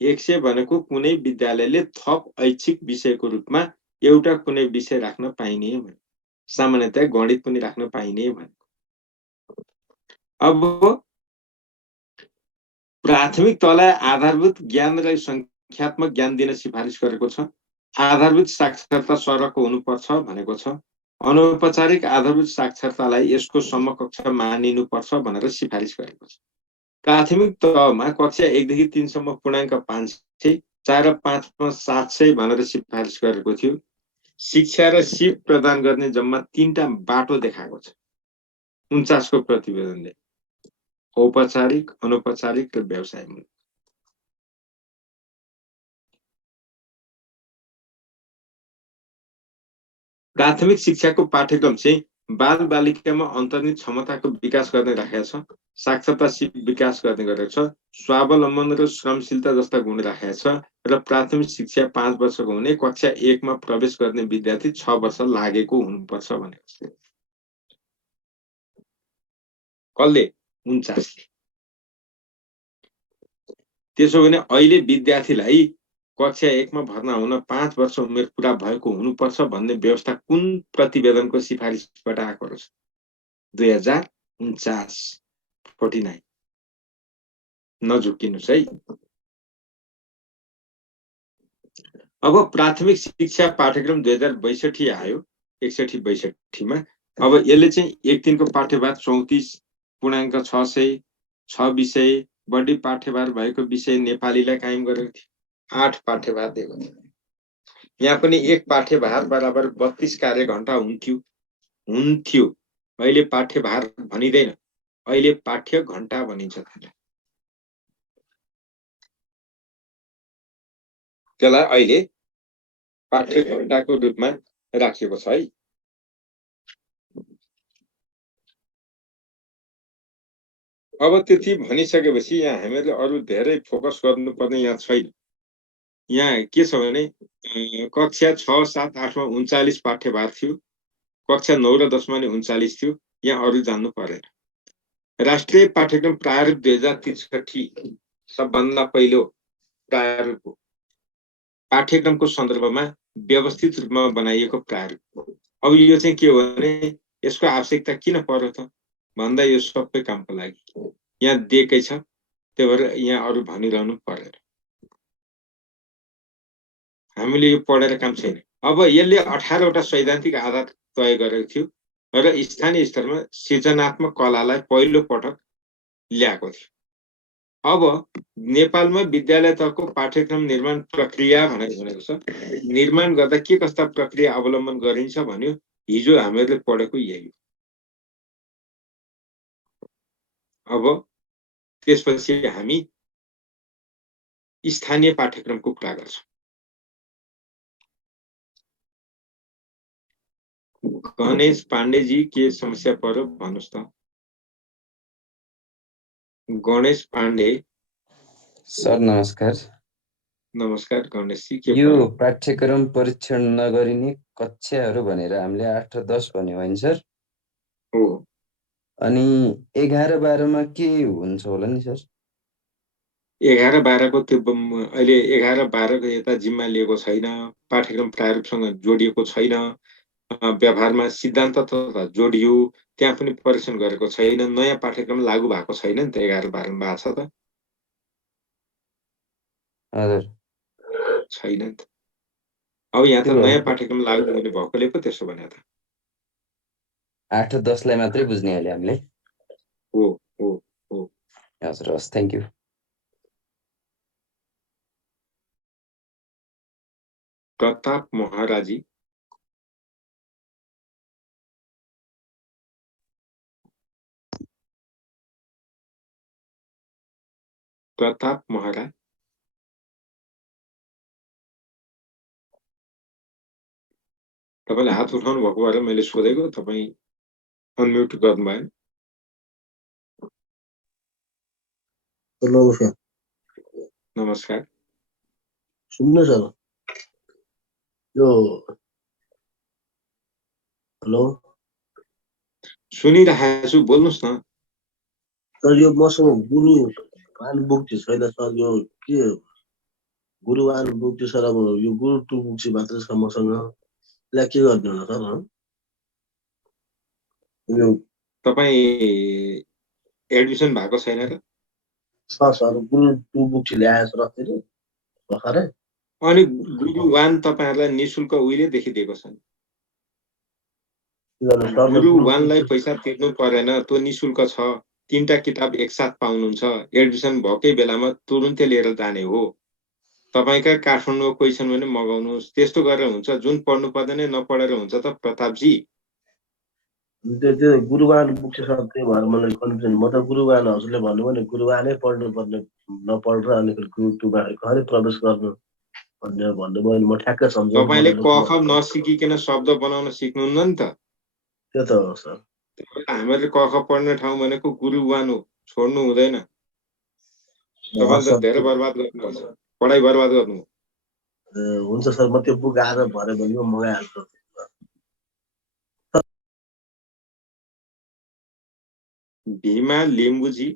100 भनेको कुनै विद्यालयले थप ऐच्छिक विषयको रूपमा एउटा कुनै विषय राख्न पाइने भने, सामान्यतया गणित पनि राख्न पाइने भने। अब प्राथमिक तहलाई आधारभूत ज्ञान र संख्यात्मक ज्ञान दिन सिफारिस गरेको छ। आधारभूत साक्षरता सरको हुनुपर्छ भनेको छ। अनौपचारिक आधारभूत साक्षरतालाई यसको समकक्ष मानिनुपर्छ भनेर सिफारिस गरेको छ। प्राथमिक तहमा कक्षा 1 देखि 3 सम्म पूर्णाङ्क 500, 4 र 5 मा 700 भनेर सिफारिस गरेको थियो। शिक्षा र सिप प्रदान गर्ने जम्मा 3टा बाटो देखाएको छ 49 को प्रतिवेदनले, औपचारिक, अनौपचारिक र व्यवसायमूलक। प्राथमिक शिक्षाको पाठ्यक्रम चाहिँ बाल बालिकामा अन्तर्निहित क्षमताको विकास गर्ने राखेको छ, साक्षरता सिप विकास गर्ने गरेको छ, स्वावलम्बन र श्रमशीलता जस्ता गुण राखेको छ र प्राथमिक शिक्षा 5 वर्षको हुने, कक्षा 1 मा प्रवेश गर्ने विद्यार्थी 6 वर्ष लागेको हुनुपर्छ भनेको छ। कसले? 49 ले। त्यसो भने अहिले विद्यार्थीलाई कक्षा 1 मा भर्ना हुन 5 वर्ष उमेर पुरा भएको हुनुपर्छ भन्ने व्यवस्था कुन प्रतिवेदनको सिफारिसबाट आएको रहेछ? 2049 49। नझुक्किनुस् है। अब प्राथमिक शिक्षा पाठ्यक्रम 2062 आयो 61-62 मा। अब यसले चाहिँ 1-3 को पाठ्यभार 34.600 6 विषय बढी पाठ्यभार भएको विषय नेपालीलाई कायम गरेको थियो। 8 पाठ्यभार दिएको थियो। यहाँ पनि एक पाठ्यभार बराबर 32 कार्यघण्टा हुन्थ्यो। अहिले पाठ्यभार भनिदैन, अहिले पाठ्य घण्टा भनिन्छ। त्यसलाई अहिले पाठ्य घण्टाको रूपमा राखिएको छ है। अब त्यति भनिसकेपछि यहाँ हामीले अरु धेरै फोकस गर्नुपर्ने यहाँ छैन। यहाँ के छ भने कक्षा 6, 7, 8 मा 39 पाठ्यभार थियो, कक्षा 9 र 10 मा नि 39 थियो। यहाँ अरु जान्नु परेन। राष्ट्रिय पाठ्यक्रम प्रारूप 2063 सबभन्दा पहिलो प्रारूप पाठ्यक्रमको सन्दर्भमा व्यवस्थित रूपमा बनाइएको प्रारूप। अब यो चाहिँ के हो भने यसको आवश्यकता किन पर्यो त भन्दा यो सबै कामको लागि यहाँ दिएकै छ, त्यही भएर यहाँ अरु भनिरहनु परेन। हामीले यो पढेर काम छैन। अब यसले 18 वटा सैद्धान्तिक आधार तय गरेको थियो र स्थानीय स्तरमा सृजनात्मक कलालाई पहिलो पटक ल्याएको थियो। अब नेपालमा विद्यालय तहको पाठ्यक्रम निर्माण प्रक्रिया भनेको छ। निर्माण गर्दा के कस्ता प्रक्रिया अवलम्बन गरिन्छ भन्यो हिजो हामीले पढेको यही हो। अब त्यसपछि हामी स्थानीय पाठ्यक्रमको कुरा गर्छौं। गणेश पाण्डेजी के समस्या पर्यो भन्नुस् त। गणेश पाण्डे सर नमस्कार। नमस्कार गणेशजी, के यो पर्यो? पाठ्यक्रम परीक्षण नगरिने कक्षाहरू भनेर हामीले 8 र 10 भन्यो होइन सर? हो। अनि 11, 12 मा के हुन्छ होला नि सर? 11, 12 को त्यो अहिले 11, 12 को यता जिम्मा लिएको छैन, पाठ्यक्रम प्रारूपसँग जोडिएको छैन, व्यवहारमा सिद्धान्त तथा जोडियो त्यहाँ पनि परीक्षण गरेको छैन, नयाँ पाठ्यक्रम लागू भएको छैन नि त। 11, 12 मा भएको छ त? हजुर छैन नि त। अब यहाँ त नयाँ पाठ्यक्रम लागू हुने भएकोले पो त्यसो भने त। 8 र 10 लाई मात्रै बुझ्ने अहिले हामीले। हो हो हो। हजुर हस्, थ्यांक यू। प्रताप महाराजी प्रताप महाराज तपाईले हात उठाउनु भएको भएर मैले सोधेको, तपाई अनम्युट गर्नुभयो। नमस्कार। नमस्कार। सुन्नु सर, यो हेलो सुनिरहेको छु, बोल्नुस् न। सर यो मसँग गुरु बुक चाहिँ छैन सर। यो के गुरु बुक चाहिँ सर अब यो गुरु 2 बुक चाहिँ मात्रै छ मसँग। यसलाई के गर्ने होला सर? यो तपाई एडमिसन भएको छैन र? सर गुरु 2 बुक चाहिँ ल्याएछ रस्ते भर्खरै अनि गुरु 1 तपाईहरुलाई निशुल्क उहिलेदेखि दिएको छ। गुरु 1 लाई पैसा तिर्नु परेन, त्यो निशुल्क छ। 3टा किताब एकसाथ पाउनुहुन्छ। एडमिसन भएकै बेलामा तुरुन्तै लिएर जाने हो। तपाईका काठमाडौँमा कोही छन् भने मगाउनुहोस्। त्यस्तो गरेर हुन्छ, जुन पढ्नु पर्दैन नपढेर हुन्छ त प्रतापजी। त्यो गुरुवान बुक चाहिँ सर त्यही भएर मलाई कन्फ्युजन। म त गुरुवान हजुरले भन्नुभयो नि गुरुवानै पढ्नु पर्ने नपढेर अनि गुरु 2 मा खरै प्रवेश गर्नु भन्नुभयो नि म ठ्याक्कै सम्झेँ। तपाईले क ख नसिकिकन शब्द बनाउन सिक्नुहुन्न नि त। त्यो त हो सर। हामीले क ख पढ्ने ठाउँ भनेको गुरु 1 हो, छोड्नु हुँदैन। तपाईले त धेरै बर्बाद गर्नुहुन्छ, पढाइ बर्बाद गर्नु। हुन्छ सर, म त्यो बुक आएर भरे भने म मगाइहाल्छु। भीमा लिम्बुजी।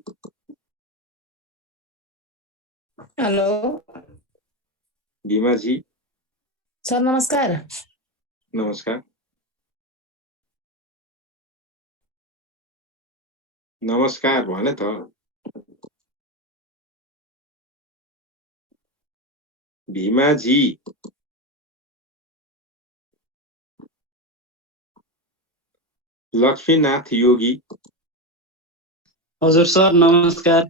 हेलो भीमाजी। सर नमस्कार। नमस्कार। नमस्कार भने त। भीमाजी। लक्ष्मीनाथ योगी। हजुर सर नमस्कार।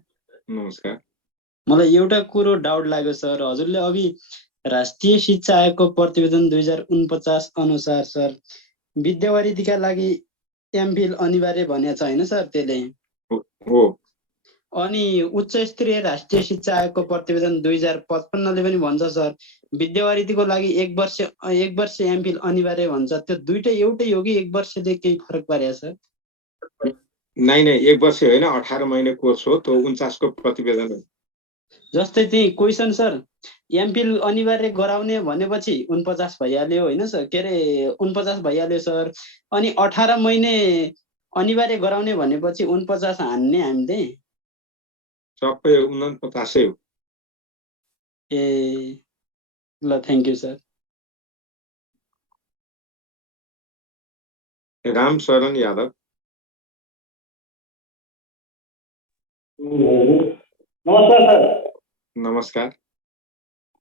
नमस्कार। मलाई एउटा कुरो डाउट लाग्यो सर, हजुरले अघि राष्ट्रिय शिक्षा आयोगको प्रतिवेदन 2049 अनुसार सर विद्यावारिधीका लागि एमफिल अनिवार्य भनेको छ हैन सर त्यसले? हो। अनि उच्च स्तरीय राष्ट्रिय शिक्षा आयोगको प्रतिवेदन 2055 ले पनि भन्छ सर विद्यावारिधीको लागि 1 वर्ष एमफिल अनिवार्य भन्छ। त्यो दुईटै एउटै हो कि 1 वर्षले केही फरक पारेको छ? नहीं 1 वर्ष होइन, 18 महिने कोर्स हो। त्यो 49 को प्रतिवेदन हो। जस्तै त्यही क्वेसन सर एमफिल अनिवार्य गराउने भनेपछि 49 भइहाल्यो होइन सर, के अरे 49 भइहाल्यो सर। अनि 18 महिने अनिवार्य गराउने भनेपछि 49 हान्ने हामीले? सबै 49 हो। ए ल thank you sir. Ramsharan Yadav. नमस्कार सर। नमस्कार।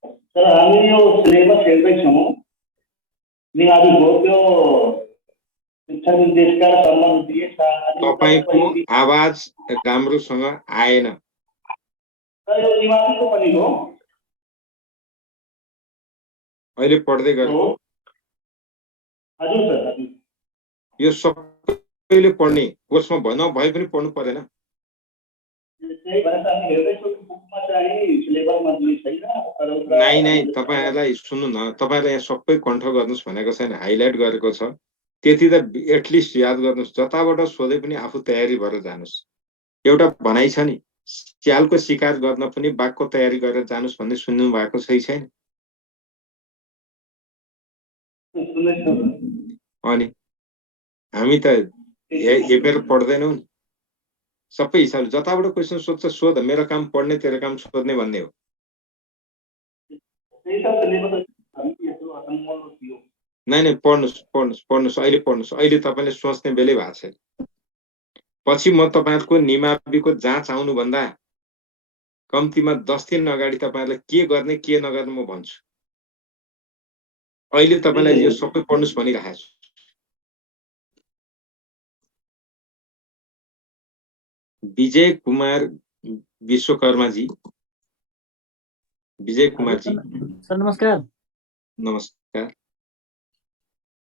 सर हामी यो सिलेबस हेर्दैछौँ निमाविको त्यो शिक्षा निर्देशका सम्बन्धी तपाईको आवाज राम्रोसँग आएन। सर यो निमाविको पनि हो? अहिले पढ्दै गर्नु। हजुर सर हजुर। यो सबैले पढ्ने कोर्समा नभए पनि पढ्नु परेन। त्यही भएर त हामी हेर्दैछौँ बुकमा चाहिँ सिलेबसमा दिएको छैन। नहीं तपाईहरुलाई सुन्नु न, तपाईहरुले यहाँ सबै कण्ठ गर्नुस् भनेको छैन, हाइलाइट गरेको छ। त्यति त एटलिस्ट याद गर्नुस्। जताबाट सोधे पनि आफू तयारी भएर जानुस्। एउटा भनाइ छ नि, स्यालको शिकार गर्न पनि बाघको तयारी गरेर जानुस् भन्ने सुन्नु भएको छ कि छैन? अनि हामी त हेपेर पढ्दैनौं नि। सबै हिसाबले जताबाट क्वेशन सोध्छ सोध, मेरो काम पढ्ने तेरो काम सोध्ने भन्ने हो। नहीं पढ्नुस् अहिले पढ्नुस्। अहिले तपाईले सोच्ने बेलै भएको छैन। पछि म तपाईहरुको निमाविको जाँच आउनु भन्दा कम्तीमा 10 दिन अगाडि तपाईहरुलाई के गर्ने के नगर्ने म भन्छु। अहिले तपाईलाई यो सबै पढ्नुस् भनिराखेको छु। विजय कुमार विश्वकर्मा जी। विजय कुमार जी। सर नमस्कार। नमस्कार।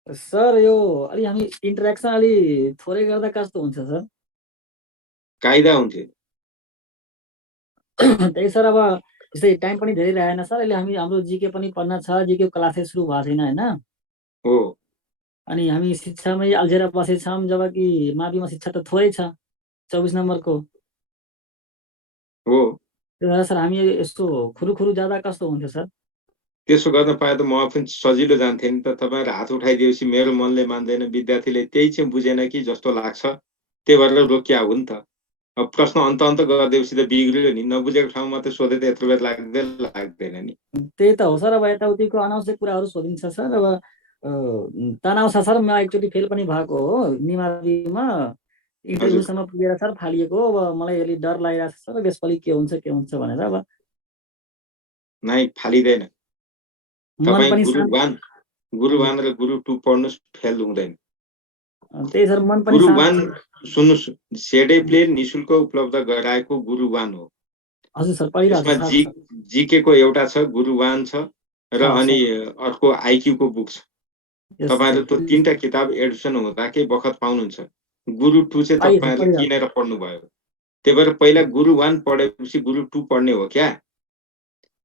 सर यो अलि हामी इन्टरेक्सन अलि थोरै गर्दा कस्तो हुन्छ सर? कायदा हुन्थ्यो। त्यही सर, अब जस्तै टाइम पनि धेरै रहेन सर। अहिले हाम्रो जीके पनि पढ्न छ, जीके क्लासेस सुरु भएको छैन हैन? हो। अनि हामी शिक्षामै अल्झेर बसेछौँ, जबकि माविमा शिक्षा त थोरै छ 24 नम्बरको। हो। त्यही भएर सर हामी यस्तो खुरुखुरु जाँदा कस्तो हुन्थ्यो सर? त्यसो गर्न पाए त म पनि सजिलो जान्थे नि त। तपाईहरु हात उठाइदिएपछि मेरो मनले मान्दैन, विद्यार्थीले त्यही चाहिँ बुझेन कि जस्तो लाग्छ, त्यही भएर रोकिया हो नि त। अब प्रश्न अन्त गरिदिएपछि त बिग्रियो नि। नबुझेको ठाउँमा त सोधे त यत्रो बेर लाग्दैन नि। त्यही त हो सर। अब यताउतिको अनावश्यक कुराहरू सोधिन्छ सर। अब तनाव छ सर। म एकचोटि फेल पनि भएको हो निमाविमा। इन्टरभ्यूसम्म पुगेर सर फालिएको हो। अब मलाई अलि डर लागिरहेको छ सर, यसपालि के हुन्छ भनेर। अब नै फालिँदैन। मन तपाईँ पनि गुरु शान्त, 1 र गुरु 2 पढ्नुहोस्, फेल हुँदैन। त्यही सर मन पनि गुरु शान्त 1 छ। सुन्नुहोस्, सेडेपले निशुल्क उपलब्ध गराएको गुरु 1 हो। हजुर सर पढिरहेको यसमा छु सर। जीके को एउटा छ, गुरु 1 छ र अनि अर्को आइक्यू को बुक छ। तपाईहरु त्यो 3टा किताब एडिसन हुँदाकै बखत पाउनुहुन्छ। गुरु 2 चाहिँ तपाईहरुले किनेर पढ्नु भयो। त्यही भएर पहिला गुरु 1 पढेपछि गुरु 2 पढ्ने हो क्या?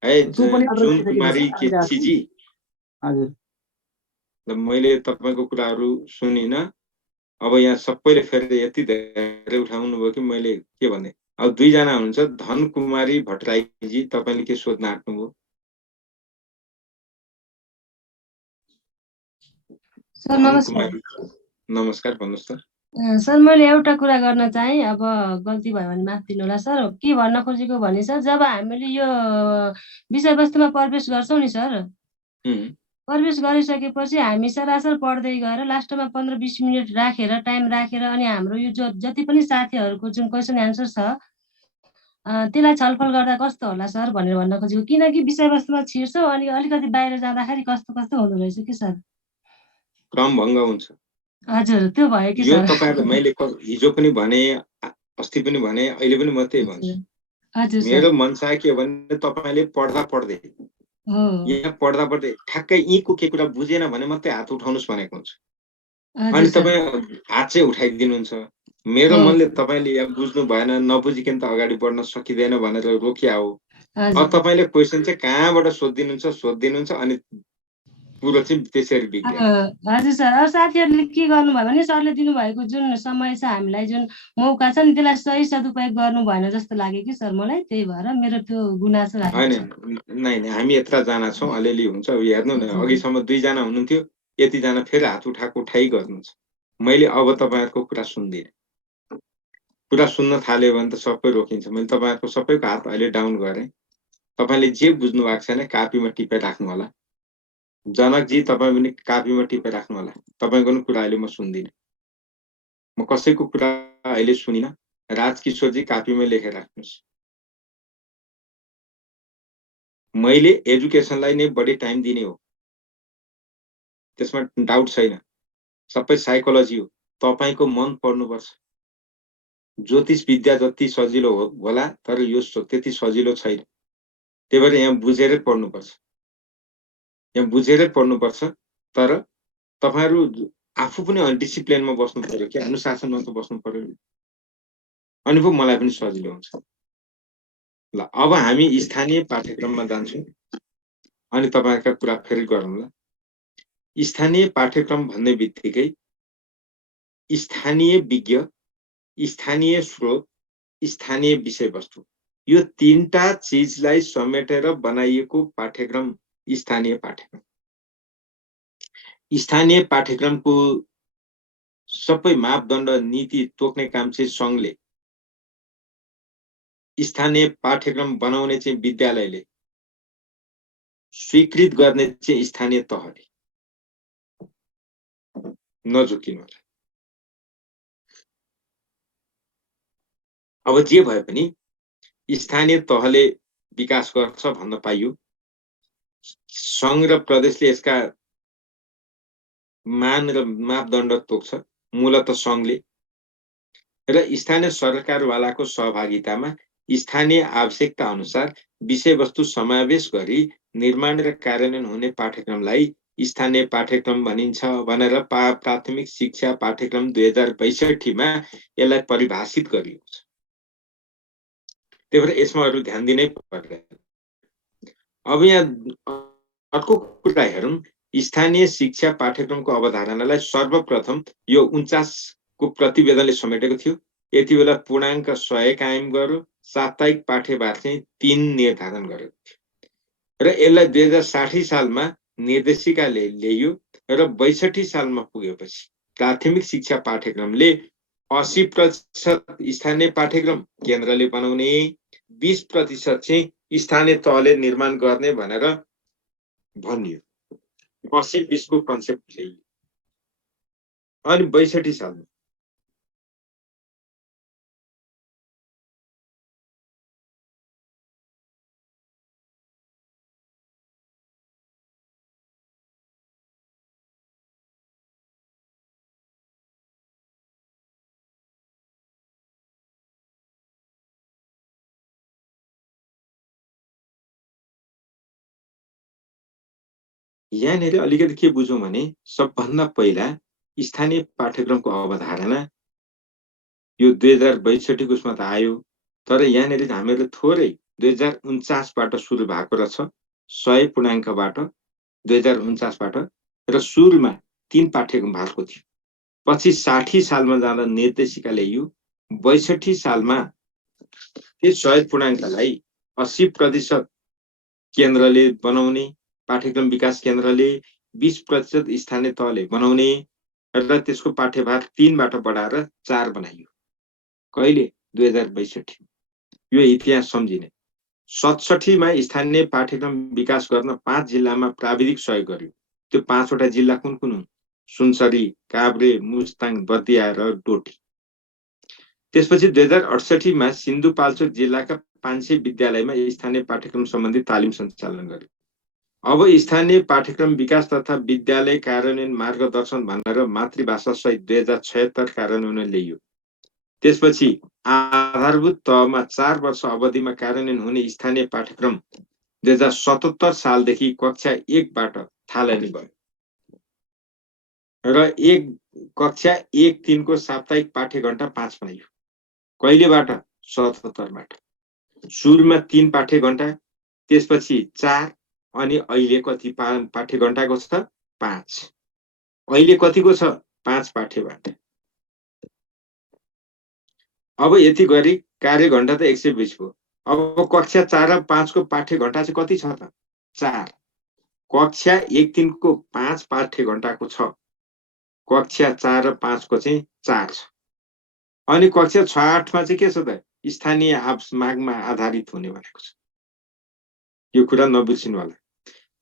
है जुन कुमारी केसीजी। हजुर। मैले तपाईको कुराहरु सुनिन। अब यहाँ सबैले फेरि यति धेरै उठाउनु भयो कि मैले के भने। अब 2 जना हुनुहुन्छ, धन कुमारी भट्टराईजी, तपाईले के सोध्न आँट्नुभयो? सर नमस्कार। नमस्कार, भन्नुहोस् त। सर मैले एउटा कुरा गर्न चाहे, अब गल्ती भयो भने माफ दिनु होला सर। के भन्न खोजेको भने सर, जब हामीले यो विषयवस्तुमा प्रवेश गर्छौं नि सर, प्रवेश गरिसकेपछि हामी सरासर पढ्दै गएर लास्टमा 15-20 मिनेट राखेर, टाइम राखेर अनि हाम्रो यो जति पनि साथीहरुको जुन क्वेशन एन्सर छ त्यसलाई छलफल गर्दा कस्तो होला सर भनेर भन्न खोजेको। किनकि विषयवस्तुमा छिर्छौं अनि अलिकति बाहिर जाँदाखेरि कस्तो हुँदो रहेछ कि सर? क्रम भङ्ग हुन्छ। हजुर, त्यो भयो कि यो सर। तपाईहरुले मैले हिजो पनि भने, अस्ति पनि भने, अहिले पनि म त्यही भन्छु। हजुर सर। मेरो मनसाय के भने तपाईले पढ्दा पढ्दै यहाँ पढ्दा पढ्दै ठ्याक्कै यीको के कुरा बुझेन भने मात्रै हात उठाउनुस् भनेको हुन्छ। अनि तपाई हात चाहिँ उठाइदिनुहुन्छ। मेरो मनले तपाईले यहाँ बुझ्नु भएन, नबुझिकन त अगाडि बढ्न सकिदैन भनेर रोकिया हो। अब तपाईले क्वेशन चाहिँ कहाँबाट सोध्दिनुहुन्छ अनि पुरो चाहिँ त्यसरी बिग्रियो। हजुर सर। अब साथीहरुले के गर्नुभयो भने सरले दिनुभएको जुन समय छ, हामीलाई जुन मौका छ नि, त्यसलाई सही सदुपयोग गर्नु भएन जस्तो लाग्यो कि सर मलाई। त्यही भएर मेरो त्यो गुनासो राखेको छ। नै हामी यत्रा जना छौं, अलिअलि हुन्छ। अब हेर्नु न, अघिसम्म 2 जना हुनुहुन्थ्यो, यति जना फेरि हात उठाइ गर्नुहुन्छ। मैले अब तपाईहरुको कुरा सुन्दिन। कुरा सुन्न थाल्यो भने त सबै रोकिन्छ। मैले तपाईहरुको सबैको हात अहिले डाउन गरे। तपाईले जे बुझ्नु भएको छैन कापीमा टिपेर राख्नु होला। जनकजी तपाई पनि कापीमा टिपेर राख्नु होला। तपाईको पनि कुरा अहिले म सुन्दिन। म कसैको कुरा अहिले सुनिन। राजकिशोरजी कापीमा लेखेर राख्नुस्। मैले एजुकेसनलाई नै बढी टाइम दिने हो, त्यसमा डाउट छैन। सबै साइकोलोजी हो। तपाईको मन पढ्नुपर्छ। ज्योतिष विद्या जति सजिलो होला, तर यो त्यति सजिलो छैन। त्यही भएर यहाँ बुझेरै पढ्नुपर्छ। यहाँ बुझेरै पढ्नुपर्छ। तर तपाईहरु आफू पनि डिसिप्लिनमा बस्नु पर्यो के, अनुशासनमा त बस्नु पर्यो। अनि पो मलाई पनि सजिलो हुन्छ। ल अब हामी स्थानीय पाठ्यक्रममा जान्छौं। अनि तपाईहरुका कुरा फेरि गरौँला। स्थानीय पाठ्यक्रम भन्ने बित्तिकै स्थानीय विज्ञ, स्थानीय स्रोत, स्थानीय विषयवस्तु, यो 3टा चीजलाई समेटेर बनाइएको पाठ्यक्रम स्थानीय पाठ्यक्रम। स्थानीय पाठ्यक्रमको सबै मापदण्ड नीति तोक्ने काम चाहिँ संघले, स्थानीय पाठ्यक्रम बनाउने चाहिँ विद्यालयले, स्वीकृत गर्ने चाहिँ स्थानीय तहले। नझुकिनु होला। अब जे भए पनि स्थानीय तहले विकास गर्छ भन्न पाइयो। संघ र प्रदेशले यसका मान र मापदण्ड तोक्छ, मूलत संघले। र स्थानीय सरकारवालाको सहभागितामा स्थानीय आवश्यकता अनुसार विषयवस्तु समावेश गरी निर्माण र कार्यान्वयन हुने पाठ्यक्रमलाई स्थानीय पाठ्यक्रम भनिन्छ भनेर प्राथमिक शिक्षा पाठ्यक्रम 2062 मा यसलाई परिभाषित गरिएको छ। त्यही भएर यसमा अरु ध्यान दिनै पर्दैन। अब यहाँ अर्को कुरा हेरौं। स्थानीय शिक्षा पाठ्यक्रमको अवधारणालाई सर्वप्रथम यो 49 को प्रतिवेदनले समेटेको थियो। यति बेला पूर्णाङ्क 100 कायम गर्यो। साप्ताहिक पाठ्यभार चाहिँ 3 निर्धारण गरेको थियो र यसलाई 2060 सालमा निर्देशिकाले ल्याइयो र 62 सालमा पुगेपछि प्राथमिक शिक्षा पाठ्यक्रमले 80% स्थानीय पाठ्यक्रम केन्द्रले बनाउने, 20% चाहिँ स्थानीय तहले निर्माण गर्ने भनेर भनियो। 80-20 को कन्सेप्ट ल्याइयो। अनि 62 सालमा यहाँनिर अलिकति के बुझौँ भने सबभन्दा पहिला स्थानीय पाठ्यक्रमको अवधारणा यो 2062 को उसमा त आयो, तर यहाँनिर हामीहरूले थोरै 2049बाट सुरु भएको रहेछ, 100 पूर्णाङ्कबाट 2049बाट, र सुरुमा 3 पाठ्यक्रम भएको थियो। पछि 60 सालमा जाँदा निर्देशिका ल्याइयो, 62 सालमा त्यस 100 पूर्णाङ्कलाई 80% केन्द्रले बनाउने, पाठ्यक्रम विकास केन्द्रले 20% स्थानीय तहले बनाउने र त्यसको पाठ्यभार 3बाट बढाएर 4 बनाइयो। कहिले? 2062। यो इतिहास सम्झिने। 67 मा स्थानीय पाठ्यक्रम विकास गर्न 5 जिल्लामा प्राविधिक सहयोग गर्यो। त्यो 5 वटा जिल्ला कुन कुन हुन्? सुनसरी, काभ्रे, मुस्ताङ, बर्दिया र डोटी। त्यसपछि 2068 मा सिन्धुपाल्चोक जिल्लाका 500 विद्यालयमा स्थानीय पाठ्यक्रम सम्बन्धी तालिम सञ्चालन गर्यो। अब स्थानीय पाठ्यक्रम विकास तथा विद्यालय कार्यान्वयन मार्गदर्शन भनेर मातृभाषा सहित 2076 कार्यान्वयन ल्याइयो। त्यसपछि आधारभूत तहमा 4 वर्ष अवधिमा कार्यान्वयन हुने स्थानीय पाठ्यक्रम 2077 सालदेखि कक्षा 1बाट थालनी भयो र कक्षा 1-3 को साप्ताहिक पाठ्य घण्टा 5 बनाइयो। कहिलेबाट? 77बाट। सुरुमा 3 पाठ्य घण्टा, त्यसपछि 4, अनि अहिले कति पाठ्य घण्टाको छ? 5। अहिले कतिको छ? 5 पाठ्य घण्टा। अब यति गरी कार्य घण्टा त 120 भयो। अब कक्षा 4 र 5 को पाठ्य घण्टा चाहिँ कति छ त? 4। कक्षा 1-3 को 5 पाठ्य घण्टाको छ, कक्षा 4 र 5 को चाहिँ 4 छ। अनि कक्षा 6-8 मा चाहिँ के छ त? स्थानीय मागमा आधारित हुने भनेको छ। यो कुरा नबिर्सिनु होला।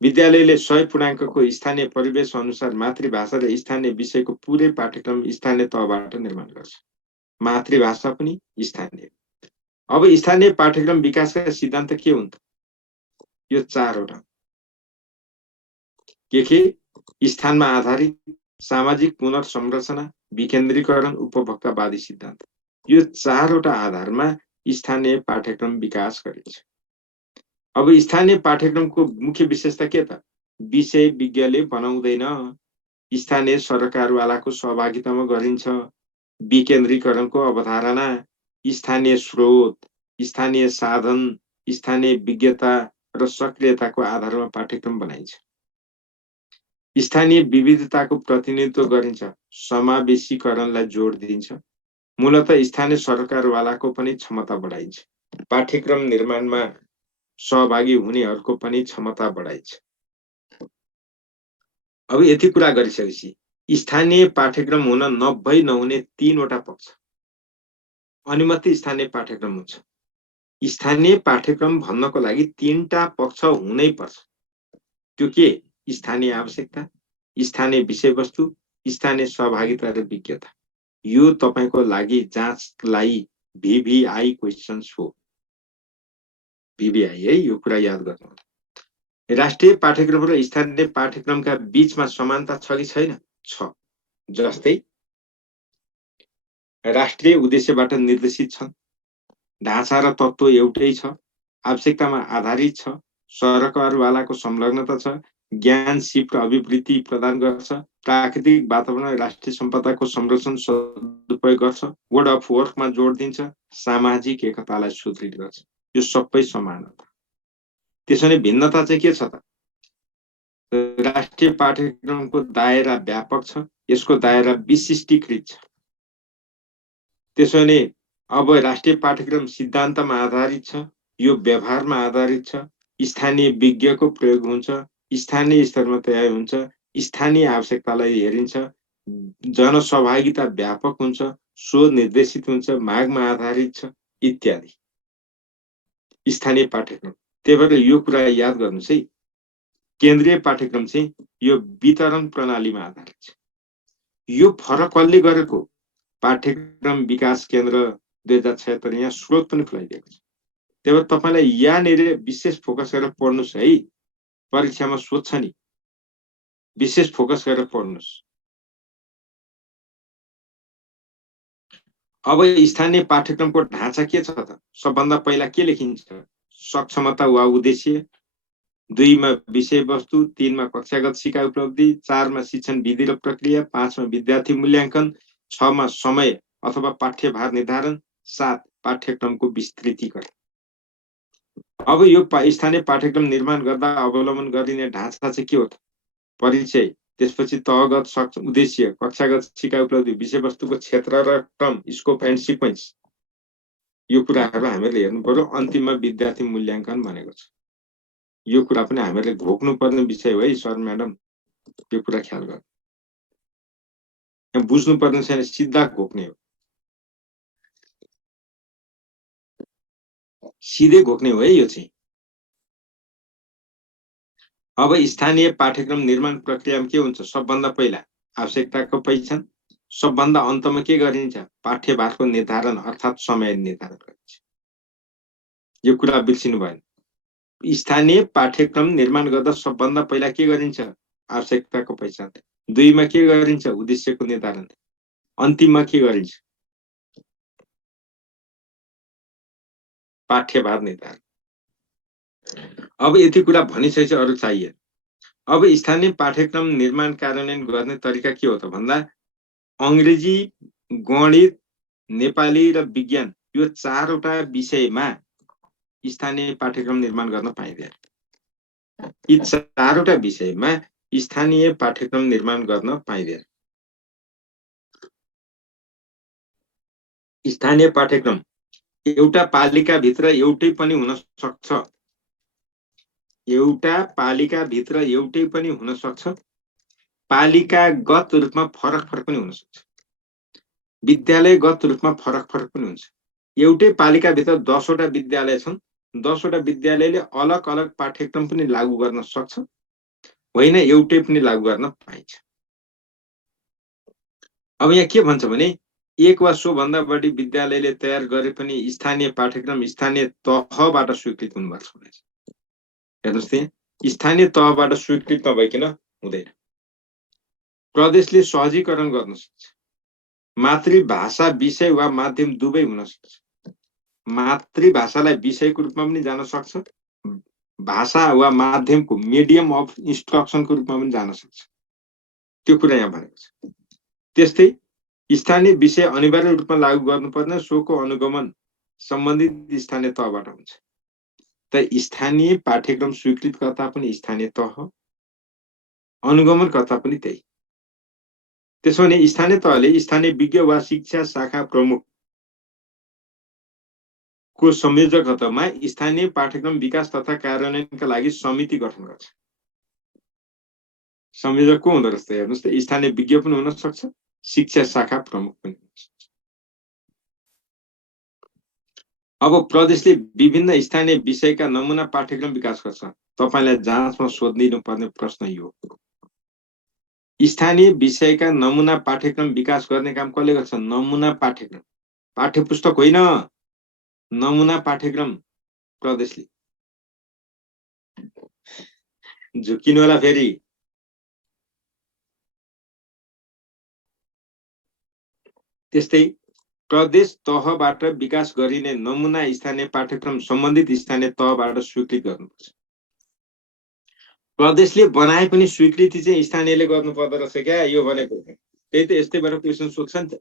विद्यालयले 100 पूर्णाङ्कको स्थानीय परिवेश अनुसार मातृभाषा र स्थानीय विषयको पुरै पाठ्यक्रम स्थानीय तहबाट निर्माण गर्छ। मातृभाषा पनि स्थानीय। अब स्थानीय पाठ्यक्रम विकासका सिद्धान्त के हुन् त? यो 4 वटा। के? स्थानमा आधारित, सामाजिक पुनर्संरचना, विकेन्द्रीकरण, उपभोक्तावादी सिद्धान्त। यो 4 वटा आधारमा स्थानीय पाठ्यक्रम विकास गरिन्छ। अब स्थानीय पाठ्यक्रमको मुख्य विशेषता के त? विषय विज्ञले बनाउँदैन, स्थानीय सरकारवालाको सहभागितामा गरिन्छ, विकेन्द्रीकरणको अवधारणा, स्थानीय स्रोत, स्थानीय साधन, स्थानीय विज्ञता र सक्रियताको आधारमा पाठ्यक्रम बनाइन्छ। स्थानीय विविधताको प्रतिनिधित्व गरिन्छ, समावेशीकरणलाई जोड दिन्छ, मूलतः स्थानीय सरकारवालाको पनि क्षमता बढाइन्छ, पाठ्यक्रम निर्माणमा सहभागी हुनेहरूको पनि क्षमता बढाइन्छ। अब यति कुरा गरिसकेपछि स्थानीय पाठ्यक्रम हुन नहुने 3 वटा पक्ष, अनि मात्रै स्थानीय पाठ्यक्रम हुन्छ। स्थानीय पाठ्यक्रम भन्नको लागि 3टा पक्ष हुनै पर्छ। त्यो के? स्थानीय आवश्यकता, स्थानीय विषयवस्तु, स्थानीय सहभागिता र विज्ञता। यो तपाईको लागि जाँचलाई VVI क्वेशन्स हो। VVI है, यो कुरा याद गर्नु। राष्ट्रिय पाठ्यक्रम र स्थानीय पाठ्यक्रमका बीचमा समानता छ कि छैन? छ। जस्तै राष्ट्रिय उद्देश्यबाट निर्देशित छन्, ढाँचा र तत्त्व एउटै छ, आवश्यकतामा आधारित छ, सरकारवालाको संलग्नता छ, ज्ञान, सिप र अभिवृद्धि प्रदान गर्छ, प्राकृतिक वातावरण राष्ट्रिय सम्पदाको संरक्षण सदुपयोग गर्छ, वर्ड अफ वर्कमा जोड दिन्छ, सामाजिक एकतालाई सुदृढ गर्छ। यो सबै समान हो। त्यसैले भिन्नता चाहिँ के छ त? राष्ट्रिय पाठ्यक्रमको दायरा व्यापक छ, यसको दायरा विशिष्टीकृत छ। त्यसैले अब राष्ट्रिय पाठ्यक्रम सिद्धान्तमा आधारित छ, यो व्यवहारमा आधारित छ, स्थानीय विज्ञको प्रयोग हुन्छ, स्थानीय स्तरमा तयार हुन्छ, स्थानीय आवश्यकतालाई हेरिन्छ, जनसहभागिता व्यापक हुन्छ, शोध निर्देशित हुन्छ, मागमा आधारित छ इत्यादि। स्थानीय पाठ्यक्रम। त्यही भएर यो कुरा याद गर्नुस् है, केन्द्रीय पाठ्यक्रम चाहिँ यो वितरण प्रणालीमा आधारित छ। यो फरक कसले गरेको? पाठ्यक्रम विकास केन्द्र 2076 यहाँ स्रोत पनि खुलाइदिएको छ। त्यही भएर तपाईलाई यहाँनिर विशेष फोकस गरेर पढ्नुस् है, परीक्षामा सोध्छ नि, विशेष फोकस गरेर पढ्नुस्। अब स्थानीय पाठ्यक्रमको ढाँचा के छ त? सबभन्दा पहिला के लेखिन्छ? सक्षमता वा उद्देश्य, 2 मा विषयवस्तु, 3 मा कक्षागत सिकाइ उपलब्धि, 4 मा शिक्षण विधि र प्रक्रिया, 5 मा विद्यार्थी मूल्याङ्कन, 6 मा समय अथवा पाठ्यभार निर्धारण, 7 पाठ्यक्रमको विस्तृतीकरण। अब यो स्थानीय पाठ्यक्रम निर्माण गर्दा अवलम्बन गरिने ढाँचा चाहिँ के हो त? परिचय, त्यसपछि तहगत उद्देश्य, कक्षागत सिकाइ उपलब्धि, विषयवस्तुको क्षेत्र र क्रम, स्कोप एन्ड सिक्वेन्स, यो कुराहरू हामीहरूले हेर्नु पर्यो। अन्तिममा विद्यार्थी मूल्याङ्कन भनेको छ। यो कुरा पनि हामीहरूले घोक्नुपर्ने विषय हो है सर म्याडम, यो कुरा ख्याल गर्नु। यहाँ बुझ्नुपर्ने छैन, सिधा घोक्ने हो, सिधै घोक्ने हो है यो चाहिँ। अब स्थानीय पाठ्यक्रम निर्माण प्रक्रियामा के हुन्छ? सबभन्दा पहिला आवश्यकताको पहिचान, सबभन्दा अन्तमा के गरिन्छ? पाठ्यभारको निर्धारण अर्थात् समय निर्धारण गरिन्छ। यो कुरा बिर्सिनु भएन। स्थानीय पाठ्यक्रम निर्माण गर्दा सबभन्दा पहिला के गरिन्छ? आवश्यकताको पहिचान। 2 मा के गरिन्छ? उद्देश्यको निर्धारण। अन्तिममा के गरिन्छ? पाठ्यभार निर्धारण। अब यति कुरा भनिसकेपछि अरू चाहिए। अब स्थानीय पाठ्यक्रम निर्माण कार्यान्वयन गर्ने तरिका के हो त भन्दा अंग्रेजी, गणित, नेपाली र विज्ञान यो 4वटा विषयमा स्थानीय पाठ्यक्रम निर्माण गर्न पाइँदैन। यी 4वटा विषयमा स्थानीय पाठ्यक्रम निर्माण गर्न पाइँदैन। स्थानीय पाठ्यक्रम एउटा पालिकाभित्र एउटै पनि हुन सक्छ। एउटा पालिकाभित्र एउटै पनि हुन सक्छ। पालिकागत रूपमा फरक पनि हुन सक्छ। विद्यालयगत रूपमा फरक पनि हुन्छ। एउटै पालिकाभित्र 10वटा विद्यालय छन्। 10वटा विद्यालयले अलग अलग पाठ्यक्रम पनि लागू गर्न सक्छ, होइन एउटै पनि लागू गर्न पाइन्छ। अब यहाँ के भन्छ भने 1 वा सो भन्दा बढी विद्यालयले तयार गरे पनि स्थानीय पाठ्यक्रम स्थानीय तहबाट स्वीकृत हुनुपर्छ। हेर्नुहोस् त्यहाँ स्थानीय तहबाट स्वीकृत नभइकन हुँदैन। प्रदेशले सहजीकरण गर्न सक्छ। मातृभाषा विषय वा माध्यम दुवै हुन सक्छ। मातृभाषालाई विषयको रूपमा पनि जान सक्छ, भाषा वा माध्यमको मिडियम अफ इन्स्ट्रक्सनको रूपमा पनि जान सक्छ। त्यो कुरा यहाँ भनेको छ। त्यस्तै स्थानीय विषय अनिवार्य रूपमा लागू गर्नुपर्ने, सोको अनुगमन सम्बन्धित स्थानीय तहबाट हुन्छ। त स्थानीय पाठ्यक्रम स्वीकृतकर्ता पनि स्थानीय तह, अनुगमनकर्ता पनि त्यही। त्यसो भने स्थानीय तहले स्थानीय विज्ञ वा शिक्षा शाखा प्रमुख को संयोजकत्वमा स्थानीय पाठ्यक्रम विकास तथा कार्यान्वयनका लागि समिति गठन गर्छ। संयोजक को हुँदो रहेछ? हेर्नुहोस् त, स्थानीय विज्ञ पनि हुन सक्छ, शिक्षा शाखा प्रमुख पनि हुन सक्छ। अब प्रदेशले विभिन्न स्थानीय विषयका नमुना पाठ्यक्रम विकास गर्छ। तपाईलाई जाँचमा सोधिनु पर्ने प्रश्न यो हो, स्थानीय विषयका नमुना पाठ्यक्रम विकास गर्ने काम कसले गर्छ? नमुना पाठ्यक्रम, पाठ्यपुस्तक होइन, नमुना पाठ्यक्रम प्रदेशले। झुकिनु होला फेरि। त्यस्तै प्रदेश तहबाट विकास गरिने नमुना स्थानीय पाठ्यक्रम सम्बन्धित स्थानीय तहबाट स्वीकृत गर्नुपर्छ। प्रदेशले बनाए पनि स्वीकृति चाहिँ स्थानीयले गर्नु पर्दो रहेछ क्या, यो भनेको। त्यही त यस्तैबाट क्वेसन सोध्छ नि त।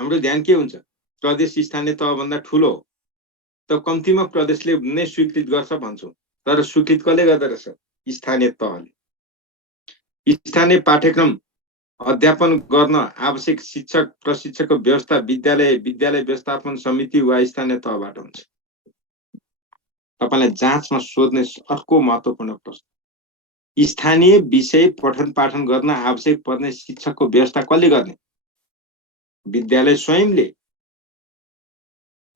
हाम्रो ध्यान के हुन्छ? प्रदेश स्थानीय तहभन्दा ठुलो हो, त कम्तीमा प्रदेशले नै स्वीकृत गर्छ भन्छौँ, तर स्वीकृत कसले गर्दो रहेछ? स्थानीय तहले। स्थानीय पाठ्यक्रम अध्यापन गर्न आवश्यक शिक्षक प्रशिक्षकको व्यवस्था विद्यालय व्यवस्थापन समिति वा स्थानीय तहबाट हुन्छ। तपाईलाई जाँचमा सोध्ने अर्को महत्त्वपूर्ण प्रश्न, स्थानीय विषय पठन पाठन गर्न आवश्यक पर्ने शिक्षकको व्यवस्था कसले गर्ने? विद्यालय स्वयंले।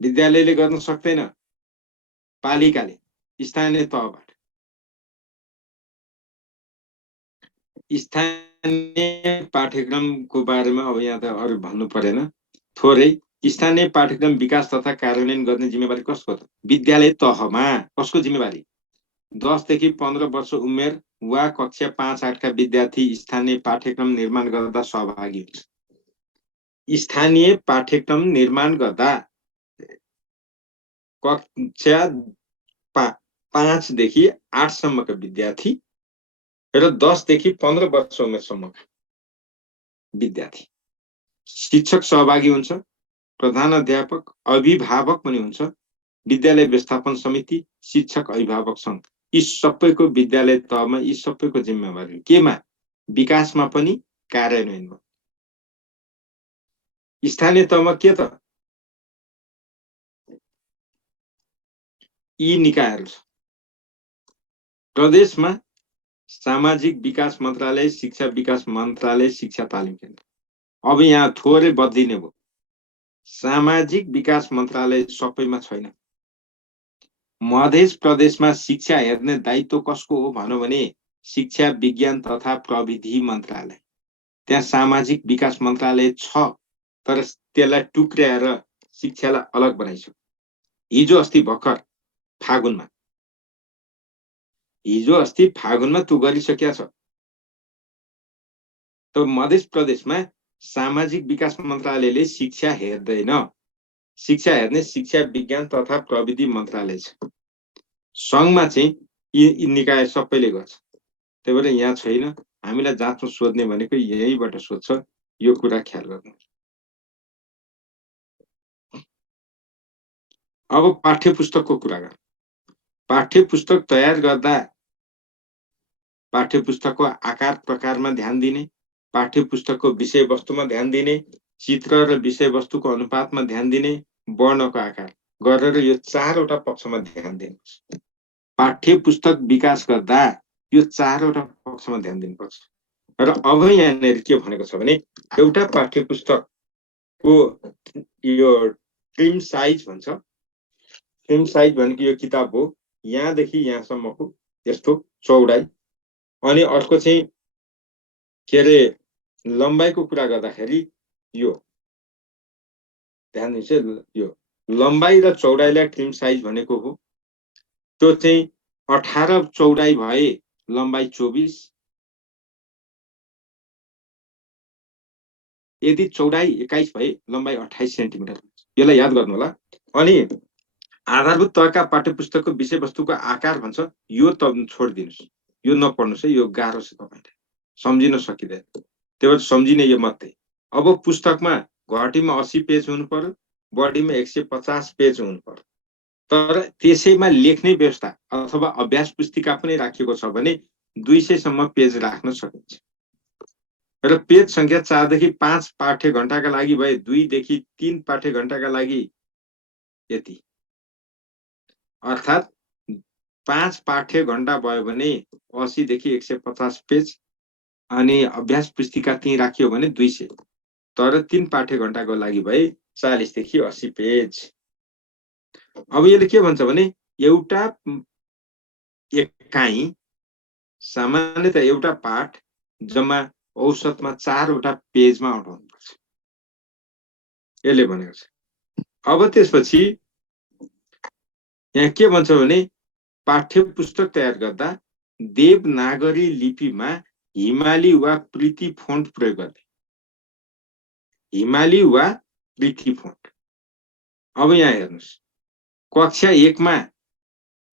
विद्यालयले गर्न सक्दैन, पालिकाले, स्थानीय तहबाट। स्थानीय पाठ्यक्रमको बारेमा अब यहाँ त अरू भन्नु परेन, थोरै। स्थानीय पाठ्यक्रम विकास तथा कार्यान्वयन गर्ने जिम्मेवारी कसको त? विद्यालय तहमा। कसको जिम्मेवारी? 10 देखि 15 वर्ष उमेर वा कक्षा 5-8 का विद्यार्थी स्थानीय पाठ्यक्रम निर्माण गर्दा सहभागी हुन्छ। स्थानीय पाठ्यक्रम निर्माण गर्दा कक्षा 5 देखि 8 सम्मका विद्यार्थी र 10 देखि 15 वर्ष उमेरसम्मका विद्यार्थी। शिक्षक सहभागी हुन्छ, प्रधान अध्यापक, अभिभावक पनि हुन्छ, विद्यालय व्यवस्थापन समिति, शिक्षक अभिभावक सङ्घ, यी सबैको विद्यालय तहमा यी सबैको जिम्मेवारी केमा? विकासमा पनि कार्यान्वयनमा। स्थानीय तहमा के त? यी निकायहरू छ। प्रदेशमा सामाजिक विकास मन्त्रालय, शिक्षा विकास मन्त्रालय, शिक्षा तालिम केन्द्र। अब यहाँ थोरै बदलिने भयो। सामाजिक विकास मन्त्रालय सबैमा छैन। मध्य प्रदेशमा शिक्षा हेर्ने दायित्व कसको हो भन्यो भने शिक्षा विज्ञान तथा प्रविधि मन्त्रालय। त्यहाँ सामाजिक विकास मन्त्रालय छ, तर त्यसलाई टुक्र्याएर शिक्षालाई अलग बनाइसक्यो। हिजो अस्ति भर्खर फागुनमा त्यो गरिसकेको छ। त मध्य प्रदेशमा सामाजिक विकास मन्त्रालयले शिक्षा हेर्दैन। शिक्षा हेर्ने शिक्षा विज्ञान तथा प्रविधि मन्त्रालय छ। सङ्घमा चाहिँ यी निकाय सबैले गर्छ। त्यही भएर यहाँ छैन। हामीलाई जाँचमा सोध्ने भनेको यहीँबाट सोध्छ। यो कुरा ख्याल गर्नु। अब पाठ्य पुस्तकको कुरा गर्नु। पाठ्य पुस्तक तयार गर्दा पाठ्य पुस्तकको आकार प्रकारमा ध्यान दिने, पाठ्य पुस्तकको विषयवस्तुमा ध्यान दिने, चित्र र विषयवस्तुको अनुपातमा ध्यान दिने, वर्णको आकार गरेर यो 4वटा पक्षमा ध्यान दिनुपर्छ। पाठ्य पुस्तक विकास गर्दा यो 4वटा पक्षमा ध्यान दिनुपर्छ। र अब यहाँनिर के भनेको छ भने एउटा पाठ्य पुस्तकको यो ट्रिम साइज भन्छ। ट्रिम साइज भनेको यो किताब हो, यहाँदेखि यहाँसम्मको यस्तो चौडाइ। अनि अर्को चाहिँ के अरे लम्बाइको कुरा गर्दाखेरि यो ध्यान दिनुहोस्, यो लम्बाइ र चौडाइलाई ट्रिम साइज भनेको हो। त्यो चाहिँ 18 चौडाइ भए लम्बाइ 24, यदि चौडाइ 21 भए लम्बाइ 28 सेन्टिमिटर। यसलाई याद गर्नु होला। अनि आधारभूत तहका पाठ्य पुस्तकको विषयवस्तुको आकार भन्छ, यो त छोडिदिनुहोस्, यो नपढ्नुहोस् है, यो गाह्रो छ, तपाईले सम्झिन सकिँदैन। त्यही भएर सम्झिने यो मात्रै। अब पुस्तकमा घटीमा 80 पेज हुनु पर्यो, बढीमा 150 पेज हुनु पर्यो। तर त्यसैमा लेख्ने व्यवस्था अथवा अभ्यास पुस्तिका पनि राखिएको छ भने 200 सम्म पेज राख्न सकिन्छ। र पेज संख्या 4 देखि 5 पाठ्य घण्टाका लागि भए 2 देखि 3 पाठ्य घण्टाका लागि यति। अर्थात् 5 पाठ्य घण्टा भयो भने 80 देखि 150 पेज। अनि अभ्यास पुस्तिका त्यही राखियो भने 200। तर 3 पाठ्य घण्टाको लागि भए 40 देखि 80 पेज। अब यसले के भन्छ भने एउटा एकाइ सामान्यतः एउटा पाठ जम्मा औसतमा 4वटा पेजमा अटाउनुपर्छ, यसले भनेको छ। अब त्यसपछि यहाँ के भन्छ भने पाठ्य पुस्तक तयार गर्दा देवनागरी लिपिमा हिमाली वा प्रीति फोन्ट प्रयोग गर्ने। हिमाली वा प्रीति फोन्ट। अब यहाँ हेर्नुहोस्, कक्षा 1 मा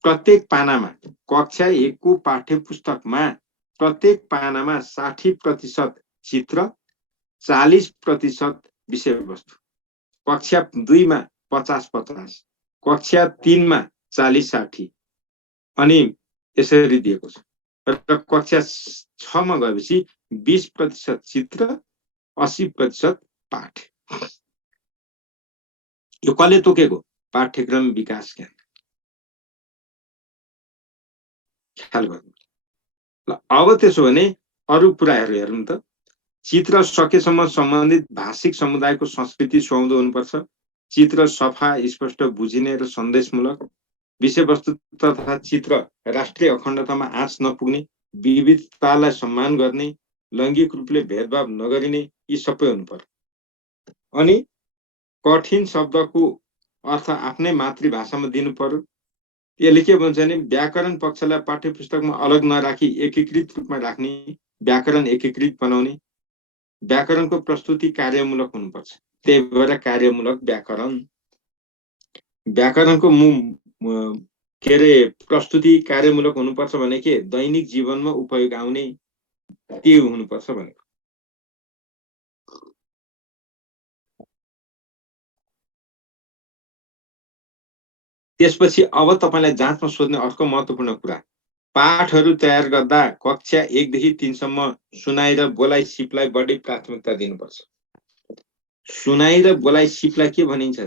प्रत्येक पानामा, कक्षा 1 को पाठ्य पुस्तकमा प्रत्येक पानामा 60% चित्र, 40% विषयवस्तु। कक्षा 2 मा 50-50, कक्षा 3 मा 40-60 अनि यसरी दिएको छ। र कक्षा 6 मा गएपछि 20% चित्र, 80% पाठ। यो कसले तोकेको? पाठ्यक्रम विकास केन्द्र। ख्याल गर्नु ल। अब त्यसो भने अरु कुराहरू हेरौँ त। चित्र सकेसम्म सम्बन्धित भाषिक समुदायको संस्कृति सुहाउँदो हुनुपर्छ। चित्र सफा, स्पष्ट, बुझिने र सन्देशमूलक। विषयवस्तु तथा चित्र राष्ट्रिय अखण्डतामा आँच नपुग्ने, विविधतालाई सम्मान गर्ने, लैङ्गिक रूपले भेदभाव नगरिने, यी सबै हुनुपर्छ। अनि कठिन शब्दको अर्थ आफ्नै मातृभाषामा दिनु पर्यो। यसले के भन्छ भने व्याकरण पक्षलाई पाठ्य पुस्तकमा अलग नराखी एकीकृत रूपमा राख्ने, व्याकरण एकीकृत बनाउने। व्याकरणको प्रस्तुति कार्यमूलक हुनुपर्छ। त्यही भएर कार्यमूलक व्याकरण। व्याकरणको के अरे प्रस्तुति कार्यमूलक हुनुपर्छ भने के दैनिक जीवनमा उपयोग आउने त्यो हुनुपर्छ भनेको। त्यसपछि अब तपाईलाई जाँचमा सोध्ने अर्को महत्त्वपूर्ण कुरा, पाठहरू तयार गर्दा कक्षा 1 देखि 3 सम्म सुनाइ र बोलाइ सिपलाई बढी प्राथमिकता दिनुपर्छ। सुनाइ र बोलाइ सिपलाई के भनिन्छ?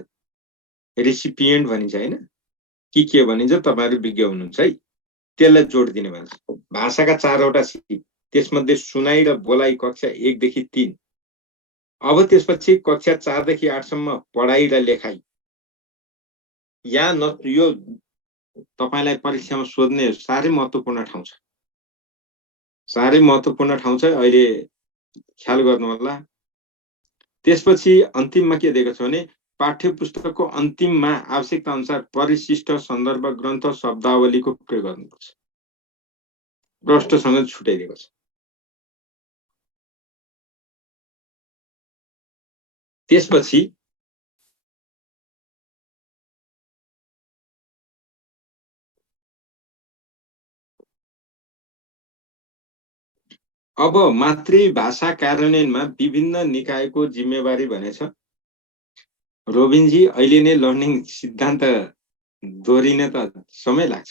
रेसिपिएन्ट भनिन्छ हैन? के भनिन्छ तपाईहरु विज्ञ हुनुहुन्छ है। त्यसलाई जोड दिने भन्छ। भाषाका 4 वटा सिप, त्यसमध्ये सुनाइ र बोलाइ कक्षा 1 देखि 3। अब त्यसपछि कक्षा 4 देखि 8 सम्म पढाइ र लेखाइ। यो तपाईलाई परीक्षामा सोध्ने साह्रै महत्त्वपूर्ण ठाउँ छ। साह्रै महत्त्वपूर्ण ठाउँ छ, अहिले ख्याल गर्नु होला। त्यसपछि अन्तिममा के दिएको छ भने पाठ्य पुस्तकको अन्तिममा आवश्यकता अनुसार परिशिष्ट सन्दर्भ ग्रन्थ शब्दावलीको प्रयोग गर्नुपर्छ। प्रश्नसँग छुट्याइदिएको छ। त्यसपछि अब मातृभाषा कार्यान्वयनमा विभिन्न निकायको जिम्मेवारी भनेछ। रोबिनजी, अहिले नै लर्निङ सिद्धान्त दोहोरिन त समय लाग्छ।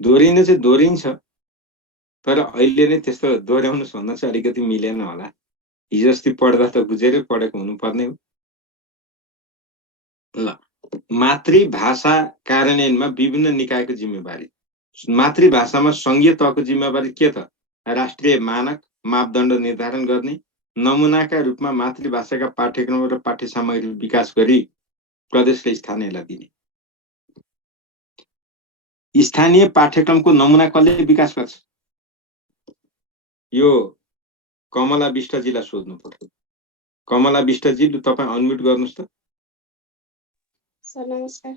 दोहोरिन चाहिँ दोहोरिन्छ, तर अहिले नै त्यस्तो दोहोर्याउनुस् भन्दा चाहिँ अलिकति मिलेन होला। हिजो अस्ति पढ्दा त बुझेरै पढेको हुनुपर्ने हो। ल, मातृभाषा कार्यान्वयनमा विभिन्न निकायको जिम्मेवारी। मातृभाषामा संघीय तहको जिम्मेवारी के त? राष्ट्रिय मानक मापदण्ड निर्धारण गर्ने, नमुनाका रूपमा मातृभाषाका पाठ्यक्रम र पाठ्य सामग्री विकास गरी प्रदेशले स्थानीयलाई दिने। स्थानीय पाठ्यक्रमको नमुना कसले विकास गर्छ? यो कमला विष्टजीलाई सोध्नु पर्यो। कमला विष्टजी, तपाईँ अनम्युट गर्नुहोस् त। सर नमस्कार।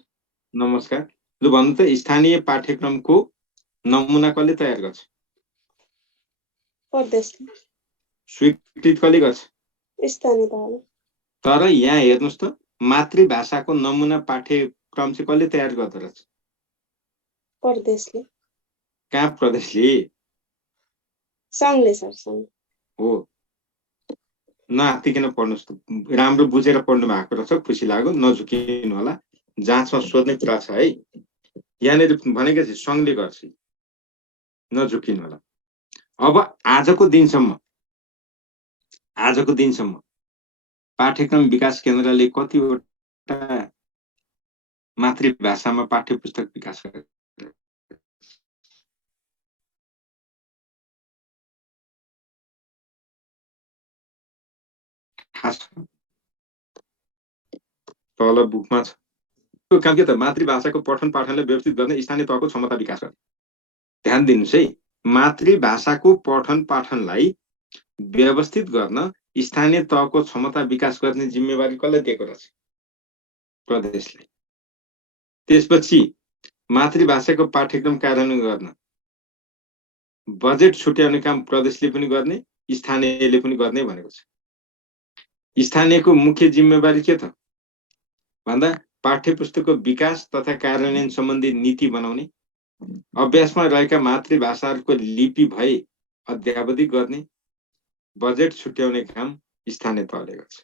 नमस्कार। लु भन्नु त, स्थानीय पाठ्यक्रमको नमुना कसले तयार गर्छ? प्रदेशले। स्वीकृत कसले गर्छ? स्थानीय तहले। तर यहाँ हेर्नुहोस् त, मातृभाषाको नमुना पाठ्यक्रम चाहिँ कसले तयार गर्दो रहेछ? प्रदेशले। कहाँ प्रदेशले? सङ्घले सर, सङ्घ हो। नआत्तिकिन पढ्नुहोस् त, राम्रो बुझेर पढ्नु भएको रहेछ, खुसी लाग्यो। नझुकिनु होला, जाँचमा सोध्ने कुरा छ है। यहाँनिर भनेको चाहिँ सङ्घले गर्छ, नझुकिनु होला। अब आजको दिनसम्म पाठ्यक्रम विकास केन्द्रले कतिवटा मातृभाषामा पाठ्य पुस्तक विकास गर्छ? तल बुकमा छ। त्यो काम के त? मातृभाषाको पठन पाठनलाई व्यवस्थित गर्ने स्थानीय तहको क्षमता विकास गर्ने। ध्यान दिनुहोस् है, मातृभाषाको पठन पाठनलाई व्यवस्थित गर्न स्थानीय तहको क्षमता विकास गर्ने जिम्मेवारी कसलाई दिएको रहेछ? प्रदेशले। त्यसपछि मातृभाषाको पाठ्यक्रम कार्यान्वयन गर्न बजेट छुट्याउने काम प्रदेशले पनि गर्ने, स्थानीयले पनि गर्ने भनेको छ। स्थानीयको मुख्य जिम्मेवारी के त भन्दा पाठ्य पुस्तकको विकास तथा कार्यान्वयन सम्बन्धी नीति बनाउने, अभ्यासमा रहेका मातृभाषाहरूको लिपि भए अध्यावधि गर्ने, बजेट छुट्याउने काम स्थानीय तहले गर्छ।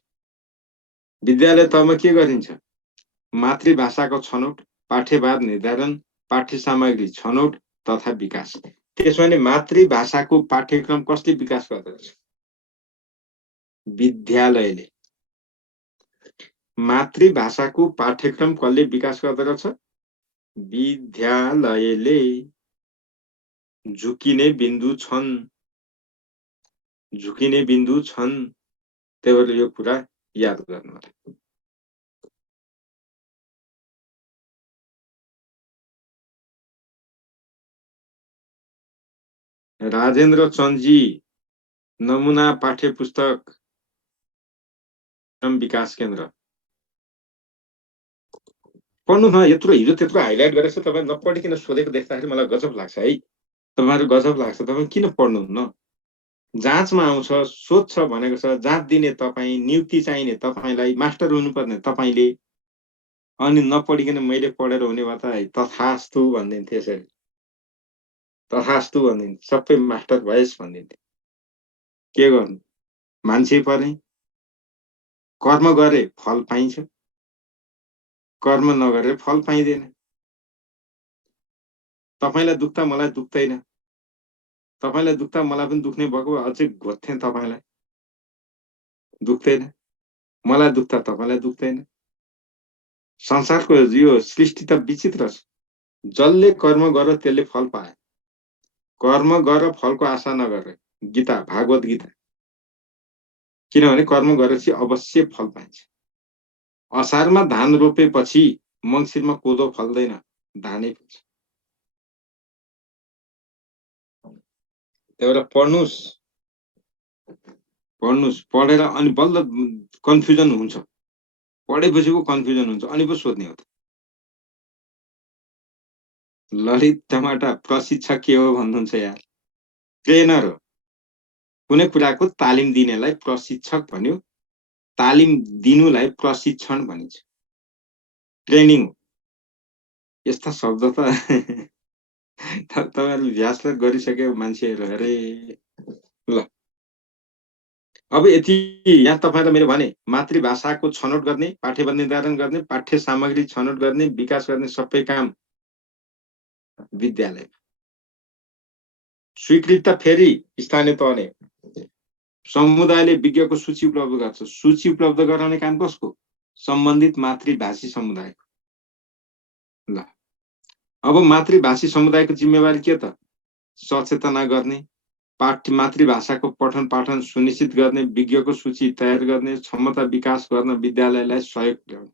विद्यालय तहमा के गरिन्छ? मातृभाषाको छनौट, पाठ्यभार निर्धारण, पाठ्य सामग्री छनौट तथा विकास। त्यसो भने मातृभाषाको पाठ्यक्रम कसले विकास गर्दछ? विद्यालयले। मातृभाषाको पाठ्यक्रम कसले विकास गर्दछ? विद्यालयले। झुकिने बिन्दु छन्, त्यही भएर यो कुरा याद गर्नु होला। राजेन्द्र चन्दजी, नमुना पाठ्य पुस्तक विकास केन्द्र पढ्नु न। यत्रो हिजो त्यत्रो हाइलाइट गरेछ, तपाईँ नपढिकन सोधेको देख्दाखेरि मलाई गजब लाग्छ है। तपाईँहरू गजब लाग्छ, तपाईँ किन पढ्नुहुन्न? जाँचमा आउँछ, सोध्छ भनेको छ। जाँच दिने तपाईँ, नियुक्ति चाहिने तपाईँलाई, मास्टर हुनुपर्ने तपाईँले। अनि नपढिकन मैले पढेर हुने भए त तथास्तु भनिदिन्थे यसरी तथास्तु भनिदिन्थे सबै मास्टर भएस् भनिदिन्थे के गर्नु मान्छे परे कर्म गरे फल पाइन्छ कर्म नगरे फल पाइँदैन तपाईलाई दुख्दा मलाई दुख्दैन तपाईलाई दुख्दा मलाई पनि दुख्ने भएको अझै घोज्थे तपाईलाई दुख्दैन मलाई दुख्दा तपाईलाई दुख्दैन संसारको यो सृष्टि त विचित्र छ जसले कर्म गर त्यसले फल पाए कर्म गर फलको आशा नगर गीता भागवत गीता किनभने कर्म गरेपछि अवश्य फल पाइन्छ असारमा धान रोपेपछि मङ्सिरमा कोदो फल्दैन धानै फल्छ त्यही भएर पढ्नुस् पढेर अनि बल्ल कन्फ्युजन हुन्छ पढेपछिको कन्फ्युजन हुन्छ अनि पो सोध्ने हो त ललित टमाटा प्रशिक्षक के हो भन्नुहुन्छ यार ट्रेनर हो कुनै कुराको तालिम दिनेलाई प्रशिक्षक भन्यो तालिम दिनुलाई प्रशिक्षण भनिन्छ ट्रेनिङ हो यस्ता शब्द त तपाईहरुले भ्यासले गरिसके मान्छेहरु अरे ल अब यति यहाँ तपाईहरुले मैले भने मातृभाषाको छनौट गर्ने पाठ्यबन्ध निर्धारण गर्ने पाठ्य सामग्री छनौट गर्ने विकास गर्ने सबै काम विद्यालय स्वीकृत फेरि स्थानीय तहले समुदायले विज्ञको सूची उपलब्ध गर्छ सूची उपलब्ध गराउने काम कसको सम्बन्धित मातृभाषी समुदायको ल अब मातृभाषी समुदायको जिम्मेवारी के त सचेतना गर्ने मातृभाषाको पठन पाठन सुनिश्चित गर्ने विज्ञको सूची तयार गर्ने क्षमता विकास गर्न विद्यालयलाई सहयोग पुर्याउने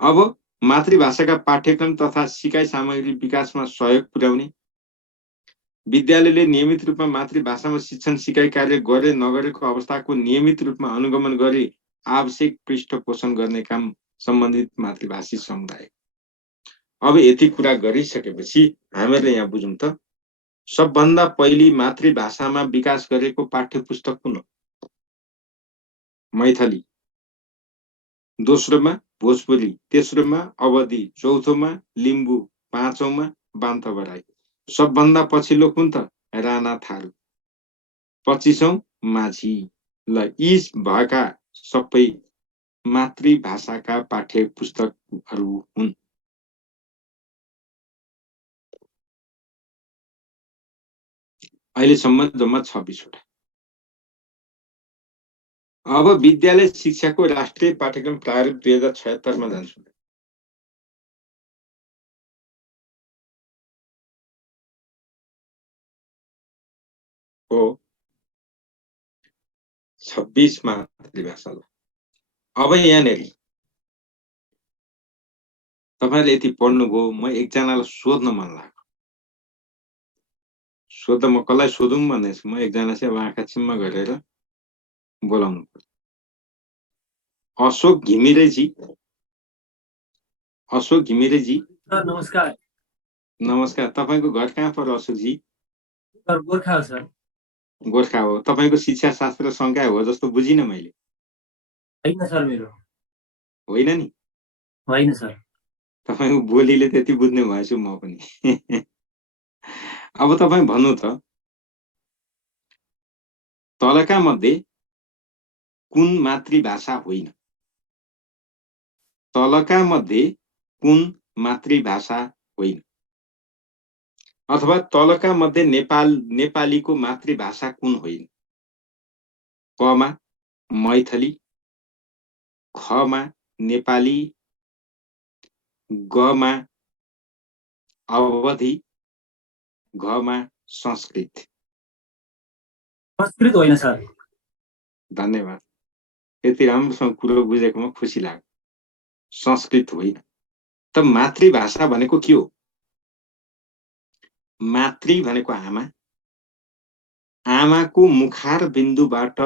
अब मातृभाषाका पाठ्यक्रम तथा सिकाइ सामग्री विकासमा सहयोग पुर्याउने विद्यालयले नियमित रूपमा मातृभाषामा शिक्षण सिकाइ कार्य गरे नगरेको अवस्थाको नियमित रूपमा अनुगमन गरी आवश्यक पृष्ठपोषण गर्ने काम सम्बन्धित मातृभाषी समुदाय अब यति कुरा गरिसकेपछि हामीले यहाँ बुझौं त सबभन्दा पहिली मातृभाषामा विकास गरेको पाठ्यपुस्तक कुन हो मैथिली दोस्रोमा भोजपुरी तेस्रोमा अवधी चौथोमा लिम्बू पाँचौंमा बान्ता बराई सबभन्दा पछिल्लो कुन त राणा थारू 25औं माझी ल यी भएका सबै मातृभाषाका पाठ्यपुस्तकहरू हुन् अहिलेसम्म जम्मा 26 वटा अब विद्यालय शिक्षाको राष्ट्रिय पाठ्यक्रम प्रारूप 2076 मा जान्छु हो 26 मातृभाषा अब यहाँनेरि तपाईले यति पढ्नुभयो म एकजनालाई सोध्न मन लाग्यो सोध्दा म कसलाई सोधौं भन्दैछु म एकजना चाहिँ अब आँखा चिम्मा गरेर बोलाउनु पर्छ अशोक घिमिरेजी सर नमस्कार नमस्कार तपाईको घर कहाँ पर्यो अशोकजी सर गोर्खा हो सर गोर्खा हो तपाईको शिक्षा शास्त्र संकाय हो जस्तो बुझिन मैले होइन सर मेरो होइन नि होइन सर तपाईको बोलीले त्यति बुझ्ने भएछु म पनि अब तपाई भन्नु त तलका मध्ये कुन मातृभाषा होइन तलका मध्ये कुन मातृभाषा होइन अथवा तलका मध्ये नेपालीको मातृभाषा कुन होइन कमा मैथिली खमा नेपाली गमा अवधी घमा संस्कृत संस्कृत होइन सर धन्यवाद यति राम्रोसँग कुरो बुझेकोमा खुसी लाग्यो संस्कृत होइन त मातृभाषा भनेको के हो मातृ भनेको आमा आमाको मुखार बिन्दुबाट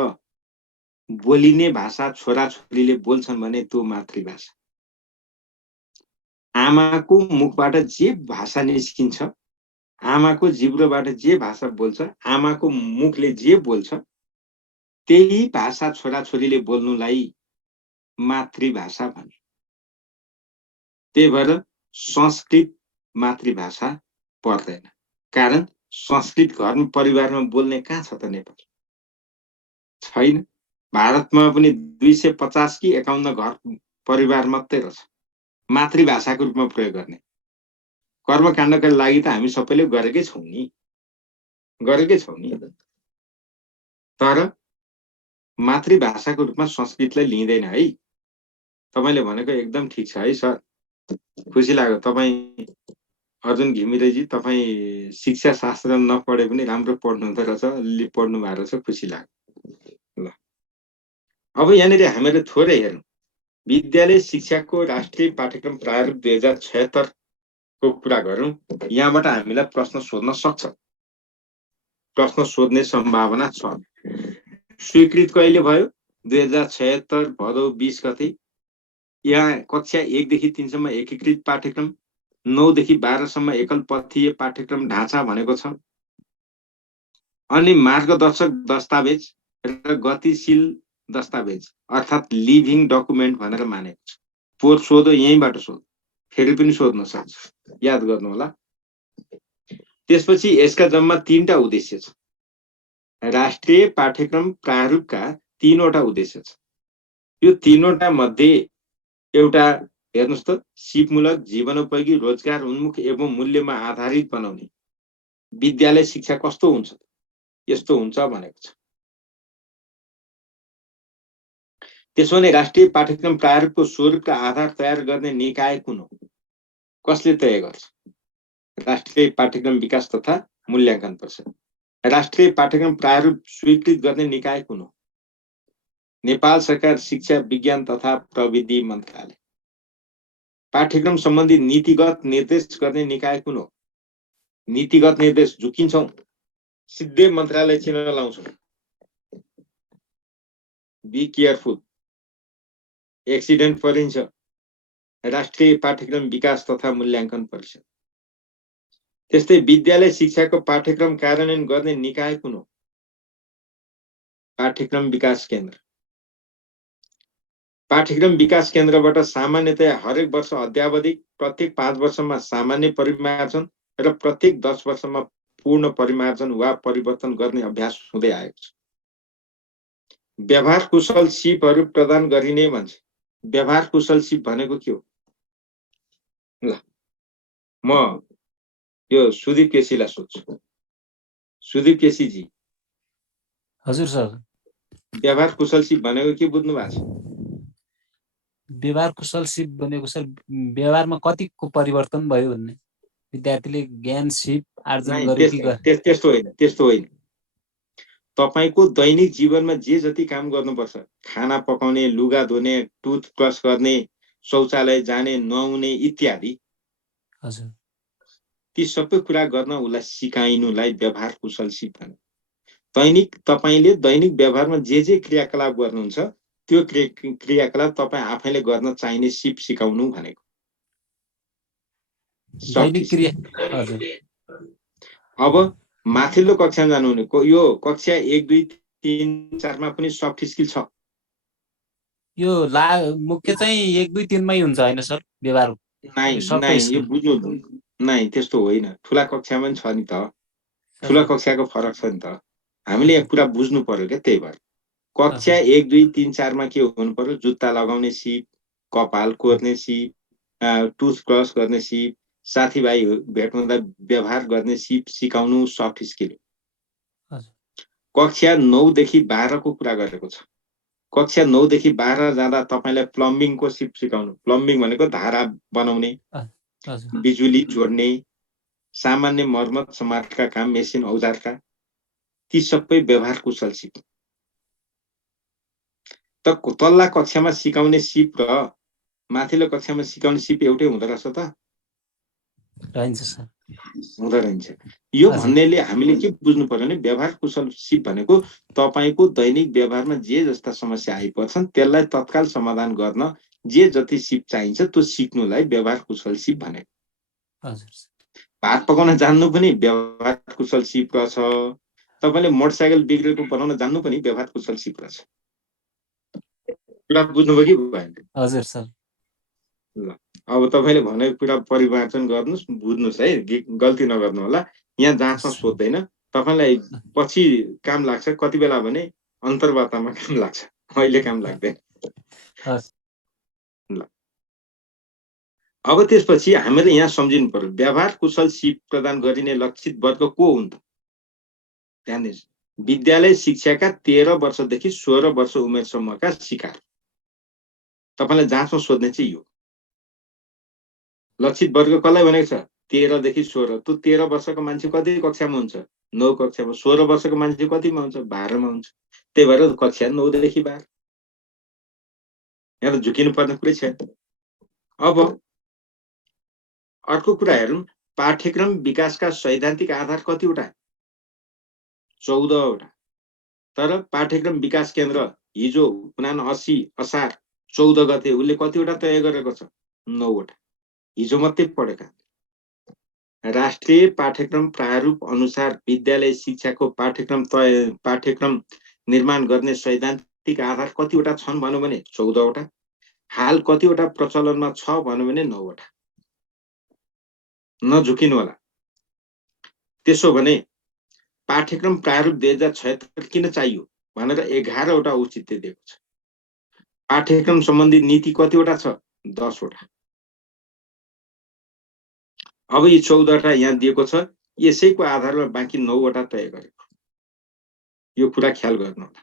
बोलिने भाषा छोराछोरीले बोल्छन् भने त्यो मातृभाषा आमाको मुखबाट जे भाषा निस्किन्छ आमाको जिब्रोबाट जे भाषा बोल्छ आमाको मुखले जे बोल्छ त्यही भाषा छोराछोरीले बोल्नुलाई मातृभाषा भन्छ त्यही भएर संस्कृत मातृभाषा पर्दैन। कारण संस्कृत घर परिवारमा बोल्ने कहाँ छ त नेपाल? छैन। भारतमा पनि 250 कि 51 घर परिवार मात्रै रहेछ मातृभाषाको रूपमा प्रयोग गर्ने। कर्मकाण्डका लागि त हामी सबैले गरेकै छौँ नि। तर मातृभाषाको रूपमा संस्कृतलाई लिँदैन है। तपाईले भनेको एकदम ठिक छ है सर, खुसी लाग्यो। तपाईँ अर्जुन घिमिरेजी तपाईँ शिक्षा शास्त्र नपढे पनि राम्रो पढ्नु हुँदो रहेछ, अलि पढ्नु भएको रहेछ, खुसी लाग्यो। ल अब यहाँनिर हामीले थोरै हेरौँ। विद्यालय शिक्षाको राष्ट्रिय पाठ्यक्रम प्रारूप 2076 को कुरा गरौँ। यहाँबाट हामीलाई प्रश्न सोध्न सक्छ, प्रश्न सोध्ने सम्भावना छ। स्वीकृत कहिले भयो? 2076 भदौ 20 गते। यहाँ कक्षा 1 देखि 3 सम्म एकीकृत पाठ्यक्रम, 9 देखि 12 सम्म एकल पथीय पाठ्यक्रम ढाँचा भनेको छ। अनि मार्गदर्शक दस्तावेज र गतिशील दस्तावेज अर्थात् लिभिङ डकुमेन्ट भनेर मानेको छ। पोहोर सोधो, यहीँबाट सोध, फेरि पनि सोध्न सक्छ, याद गर्नु होला। त्यसपछि यसका जम्मा 3टा उद्देश्य छ। राष्ट्रिय पाठ्यक्रम प्रारूपका 3वटा उद्देश्य छ। यो 3वटा मध्ये एउटा हेर्नुस् त, सिपमूलक, जीवनोपयोगी, रोजगार उन्मुख एवं मूल्यमा आधारित बनाउने विद्यालय शिक्षा कस्तो हुन्छ? यस्तो हुन्छ भनेको छ। त्यसो भने राष्ट्रिय पाठ्यक्रम प्रारूपको स्वरूपका आधार तयार गर्ने निकाय कुन हो? कसले तय गर्छ? राष्ट्रिय पाठ्यक्रम विकास तथा मूल्याङ्कन परिषद। राष्ट्रिय पाठ्यक्रम प्रारूप स्वीकृत गर्ने निकाय कुन हो? नेपाल सरकार शिक्षा विज्ञान तथा प्रविधि मन्त्रालय। पाठ्यक्रम सम्बन्धी नीतिगत निर्देश गर्ने निकाय कुन हो? नीतिगत निर्देश झुकिन्छौँ, सिधै मन्त्रालय चिन्ह लाउँछौँ। बी केयरफुल, एक्सिडेन्ट परिन्छ। राष्ट्रिय पाठ्यक्रम विकास तथा मूल्याङ्कन परिषद। त्यस्तै विद्यालय शिक्षाको पाठ्यक्रम कार्यान्वयन गर्ने निकाय कुन हो? पाठ्यक्रम विकास केन्द्र। पाठ्यक्रम विकास केन्द्रबाट सामान्यतया हरेक वर्ष अध्यावधिक, प्रत्येक 5 वर्षमा सामान्य परिमार्जन र प्रत्येक 10 वर्षमा पूर्ण परिमार्जन वा परिवर्तन गर्ने अभ्यास हुँदै आएको छ। व्यवहार कुशल सिपहरू प्रदान गरिने भन्छ। व्यवहार कुशल सिप भनेको के हो? ल म यो सुदीप केसीलाई सोध्छु। सुदीप केसीजी, हजुर सर, व्यवहार कुशल सिप भनेको के बुझ्नु भएको छ? व्यवहार कुशल सिप भनेको सर व्यवहारमा कतिको परिवर्तन भयो भन्ने, विद्यार्थीले ज्ञान सिप आर्जन गर्यो कि त्यस्तो होइन। तपाईको दैनिक जीवनमा जे जति काम गर्नुपर्छ, खाना पकाउने, लुगा धुने, टुथब्रस गर्ने, शौचालय जाने, नुहाउने इत्यादि, हजुर, ती सबै कुरा गर्न उसलाई सिकाइनुलाई व्यवहार कुशल सिप भन्छ। तपाईले दैनिक व्यवहारमा जे क्रियाकलाप गर्नुहुन्छ, त्यो क्रियाकलाप तपाईँ आफैले गर्न चाहिने सिप सिकाउनु भनेको। दैनिक क्रिया। हजुर। अब माथिल्लो कक्षामा जानुहुने, यो कक्षा 1, 2, 3, 4 मा पनि सफ्ट स्किल छ। यो मुख्य चाहिँ 1, 2, 3 मै हुन्छ हैन सर व्यवहार? यो बुझ्नु नै, त्यस्तो होइन। ठुला कक्षामा पनि छ नि त, ठुला कक्षाको फरक छ नि त। हामीले यहाँ कुरा बुझ्नु पर्यो क्या। त्यही भएर कक्षा 1, 2, 3, 4 मा के हुनु पर्यो? जुत्ता लगाउने सिप, कपाल कोर्ने सिप, टुथब्रस गर्ने सिप, साथीभाइ भेट हुँदा व्यवहार गर्ने सिप सिकाउनु सफ्ट स्किल। कक्षा 9 देखि 12 को कुरा गरेको छ। कक्षा 9 देखि 12 जाँदा तपाईलाई प्लम्बिङको सिप सिकाउनु। प्लम्बिङ भनेको धारा बनाउने, बिजुली जोड्ने, सामान्य मर्मत समातका काम, मेसिन औजारका, ती सबै व्यवहार कुशल सिप। त तल्ला कक्षामा सिकाउने सिप र माथिल्लो कक्षामा सिकाउने सिप एउटै हुँदो रहेछ त? रहन्छ सर, हुँदो रहन्छ। यो भन्नेले हामीले के बुझ्नु पर्यो भने व्यवहार कुशल सिप भनेको तपाईको दैनिक व्यवहारमा जे जस्ता समस्या आइपर्छन् त्यसलाई तत्काल समाधान गर्न जे जति सिप चाहिन्छ त्यो सिक्नुलाई व्यवहार कुशल सिप भनेको। भात पकाउन जान्नु पनि व्यवहार कुशल सिप रहेछ। तपाईले मोटरसाइकल बिग्रेको बनाउन जान्नु पनि व्यवहार कुशल सिप रहेछ। कुरा बुझ्नुभयो कि भएन? हजुर सर। ल अब तपाईँले भनेको कुरा परिमार्जन गर्नुहोस्, बुझ्नुहोस् है, गल्ती नगर्नु होला। यहाँ जाँचमा सोध्दैन, तपाईँलाई पछि काम लाग्छ, कति बेला भने अन्तर्वार्तामा काम लाग्छ, अहिले काम लाग्दैन। ल अब त्यसपछि हामीले यहाँ सम्झिनु पर्यो, व्यवहार कुशल सिप प्रदान गरिने लक्षित वर्ग को हुन् त? ध्यान दिनुहोस्, विद्यालय शिक्षाका 13 वर्षदेखि 16 वर्ष उमेरसम्मका शिकार। तपाईँलाई जाँचमा सोध्ने चाहिँ यो लक्षित वर्ग कसलाई भनेको छ? 13 देखि 16। त्यो 13 वर्षको मान्छे कति कक्षामा हुन्छ? 9 कक्षामा। 16 वर्षको मान्छे कतिमा हुन्छ? 12 मा हुन्छ। त्यही भएर कक्षा 9 देखि 12। यहाँ त झुकिनु पर्ने कुरै छैन। अब अर्को कुरा हेरौँ, पाठ्यक्रम विकासका सैद्धान्तिक आधार कतिवटा? 14 वटा। तर पाठ्यक्रम विकास केन्द्र हिजो 79 असार 14 गते उसले कतिवटा तय गरेको छ? 9 वटा। हिजो मात्रै पढेका। राष्ट्रिय पाठ्यक्रम प्रारूप अनुसार विद्यालय शिक्षाको पाठ्यक्रम निर्माण गर्ने सैद्धान्तिक आधार कतिवटा छन् भनौँ भने 14 वटा। हाल कतिवटा प्रचलनमा छ भनौँ भने 9 वटा। नझुकिनु होला। त्यसो भने पाठ्यक्रम प्रारूप 2076 किन चाहियो भनेर 11 वटा औचित्य दिएको छ। पाठ्यक्रम सम्बन्धी नीति कतिवटा छ? 10 वटा। अब यी 14 वटा यहाँ दिएको छ, यसैको आधारमा बाँकी 9 वटा तय गरेको। यो कुरा ख्याल गर्नु होला।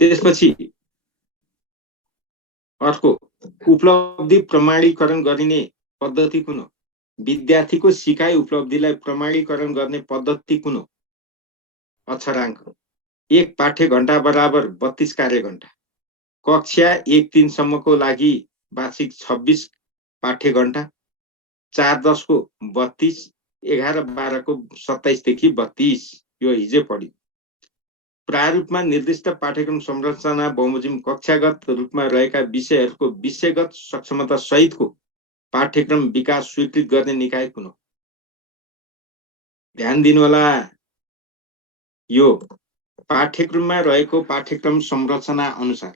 त्यसपछि अर्को, उपलब्धि प्रमाणीकरण गरिने पद्धति कुन हो? विद्यार्थीको सिकाइ उपलब्धिलाई प्रमाणीकरण गर्ने पद्धति कुन हो? अक्षराङ्क। 1 पाठ्य घण्टा बराबर 32 कार्य घण्टा। कक्षा 1-3 सम्मको लागि वार्षिक 26 पाठ्य घण्टा। 4-10 को 32, 11-12 को 27 देखि 32। यो हिजो पढ्यो। प्रारूपमा निर्दिष्ट पाठ्यक्रम संरचना बमोजिम कक्षागत रूपमा रहेका विषयहरूको विषयगत सक्षमता सहितको पाठ्यक्रम विकास स्वीकृत गर्ने निकाय कुन हो? ध्यान दिनु होला। यो पाठ्यक्रममा रहेको पाठ्यक्रम संरचना अनुसार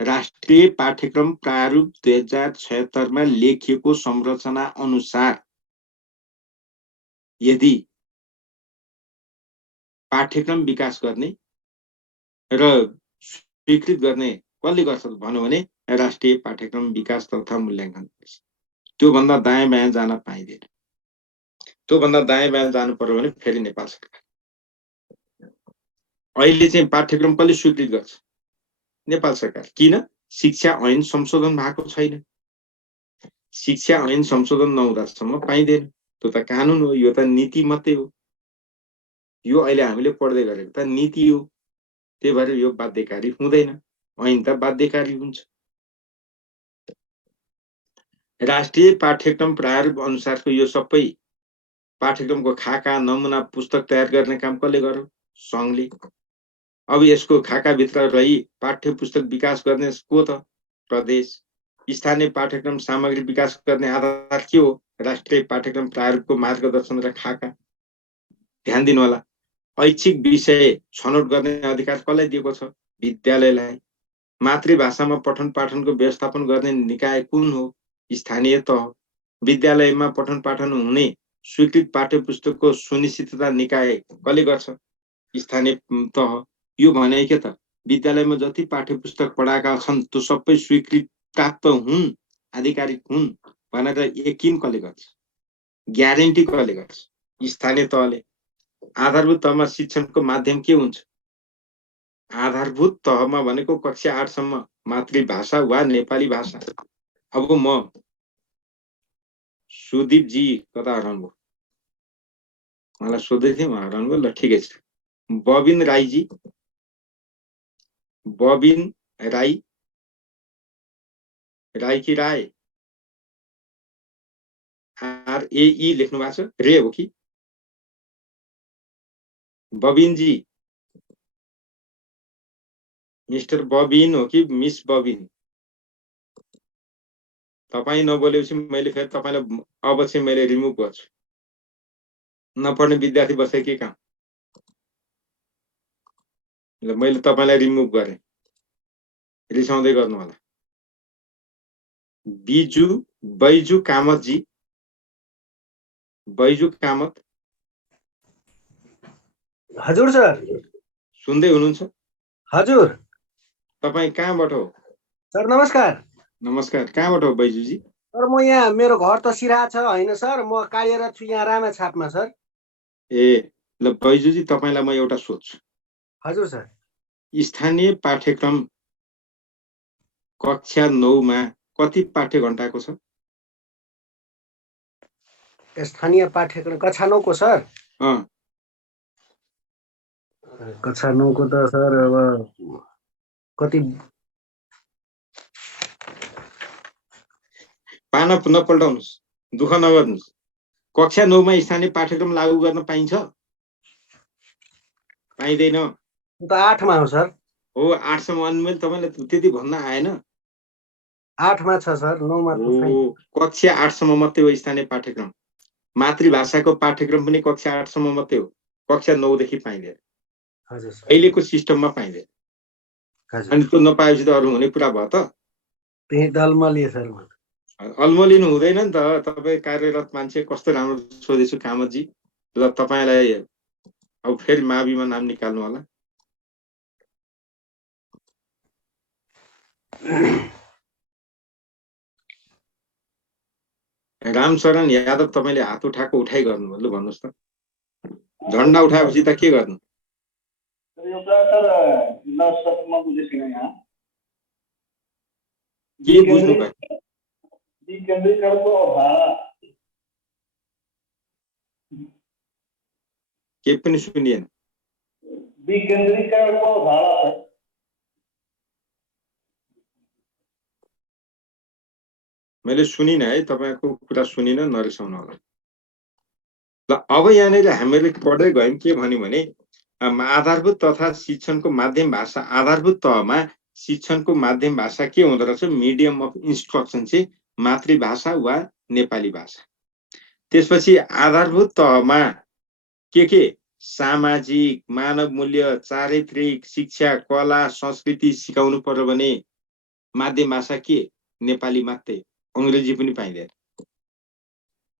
राष्ट्रिय पाठ्यक्रम प्रारूप 2076 मा लेखिएको संरचना अनुसार यदि पाठ्यक्रम विकास गर्ने र स्वीकृत गर्ने कसले गर्छ भन्नु भने राष्ट्रिय पाठ्यक्रम विकास तथा मूल्याङ्कन। त्योभन्दा दायाँ बायाँ जान पाइँदैन। त्योभन्दा दायाँ बायाँ जानु पर्यो भने फेरि नेपाल सरकार। अहिले चाहिँ पाठ्यक्रम कसले स्वीकृत गर्छ? नेपाल सरकार। किन? शिक्षा ऐन संशोधन भएको छैन। शिक्षा ऐन संशोधन नहुँदासम्म पाइँदैन। त्यो त कानुन हो, यो त नीति मात्रै हो। यो अहिले हामीले पढ्दै गरेको त नीति हो। त्यही भएर यो बाध्यकारी हुँदैन। ऐन त बाध्यकारी हुन्छ। राष्ट्रिय पाठ्यक्रम प्रारूप अनुसारको यो सबै पाठ्यक्रमको खाका नमुना पुस्तक तयार गर्ने काम कसले गर्यो? सङ्घले। अब यसको खाकाभित्र रही पाठ्य पुस्तक विकास गर्ने को त? प्रदेश। स्थानीय पाठ्यक्रम सामग्री विकास गर्ने आधार के हो? राष्ट्रिय पाठ्यक्रम प्रारूपको मार्गदर्शन र खाका। ध्यान दिनु होला। ऐच्छिक विषय छनौट गर्ने अधिकार कसलाई दिएको छ? विद्यालयलाई। मातृभाषामा पठन पाठनको व्यवस्थापन गर्ने निकाय कुन हो? स्थानीय तह। विद्यालयमा पठन पाठन हुने स्वीकृत पाठ्य पुस्तकको सुनिश्चितता निकाय कसले गर्छ? स्थानीय तह। यो भने के त? विद्यालयमा जति पाठ्य पुस्तक पढाएका छन् त्यो सबै स्वीकृत प्राप्त हुन्, आधिकारिक हुन् भनेर यकिन कसले गर्छ? ग्यारेन्टी कसले गर्छ? स्थानीय तहले। आधारभूत तहमा शिक्षणको माध्यम के हुन्छ? आधारभूत तहमा भनेको कक्षा 8 सम्म मातृभाषा वा नेपाली भाषा। अब म सुदीप जी कता हराउनुभयो? मलाई सोध्दै थिएँ, म हराउनुभयो। ल ठिकै छ। बबिन राईजी, बबिन राई, राई कि राय? RAE लेख्नु भएको छ, रे हो कि? बबिन जी, मिस्टर बबिन हो कि मिस बबिन? तपाईँ नबोलेपछि मैले फेरि तपाईँलाई अब चाहिँ मैले रिमुभ गर्छु। नपढ्ने विद्यार्थी बसे के काम? ल मैले तपाईलाई रिमुभ गरेँ, रिसाउँदै गर्नु होला। बैजु कामत जी, बैजु कामत हजुर सर। सुन्दै हुनुहुन्छ? हजुर तपाईँ कहाँबाट हो? सर नमस्कार। नमस्कार, कहाँबाट हो बैजुजी? सर म यहाँ, मेरो घर त सिराहा छ होइन सर, म कार्यरत छु यहाँ रामेछापमा सर। ए ल बैजुजी, तपाईँलाई म एउटा सोध्छु। हजुर सर। स्थानीय पाठ्यक्रम कक्षा 9 मा कति पाठ्य घण्टाको छ? स्थानीय पाठ्यक्रम कक्षा 9 को सर? कक्षा 9 को त सर अब कति पाना नपल्टाउनुहोस्, दुःख नगर्नुहोस्। कक्षा 9 मा स्थानीय पाठ्यक्रम लागू गर्न पाइन्छ? पाइँदैन? त 8 मा हो सर। हो 8 सम्म। अनि मैले तपाईँलाई त्यति भन्न आएन? 8 मा छ सर, 9 मा छैन। कक्षा 8 सम्म मात्रै हो स्थानीय पाठ्यक्रम। मातृभाषाको पाठ्यक्रम पनि कक्षा 8 सम्म मात्रै हो, कक्षा 9 देखि पाइँदैन। हजुर सर। अहिलेको सिस्टममा पाइँदैन। अनि त्यो नपाएपछि त अरू हुने कुरा भयो त? त्यही दलमलिए सर। अल्मलिनु हुँदैन नि त। तपाईँ कार्यरत मान्छे, कस्तो राम्रो सोधेछु कामतजी। ल तपाईँलाई अब फेरि माविमा नाम निकाल्नु होला। रामशरण यादव, तपाईँले हात उठाएको उठाइ गर्नुभयो, लु भन्नुहोस् त। झन्डा उठाएपछि त के गर्नु? के बुझ्नु भयो? के पनि सुनिएन। मैले सुनिनँ है, तपाईँको कुरा सुनिनँ, नरिसाउनु होला। ल अब यहाँनिर हामीले पढ्दै गयौँ के भन्यो भने आधारभूत तथा शिक्षणको माध्यम भाषा, आधारभूत तहमा शिक्षणको माध्यम भाषा के हुँदो रहेछ? मिडियम अफ इन्स्ट्रक्सन चाहिँ मातृभाषा वा नेपाली भाषा। त्यसपछि आधारभूत तहमा के सामाजिक, मानव मूल्य, चारित्रिक शिक्षा, कला, संस्कृति सिकाउनु पर्यो भने माध्यम भाषा के? नेपाली मात्रै। अंग्रेजी पनि पाइँदैन,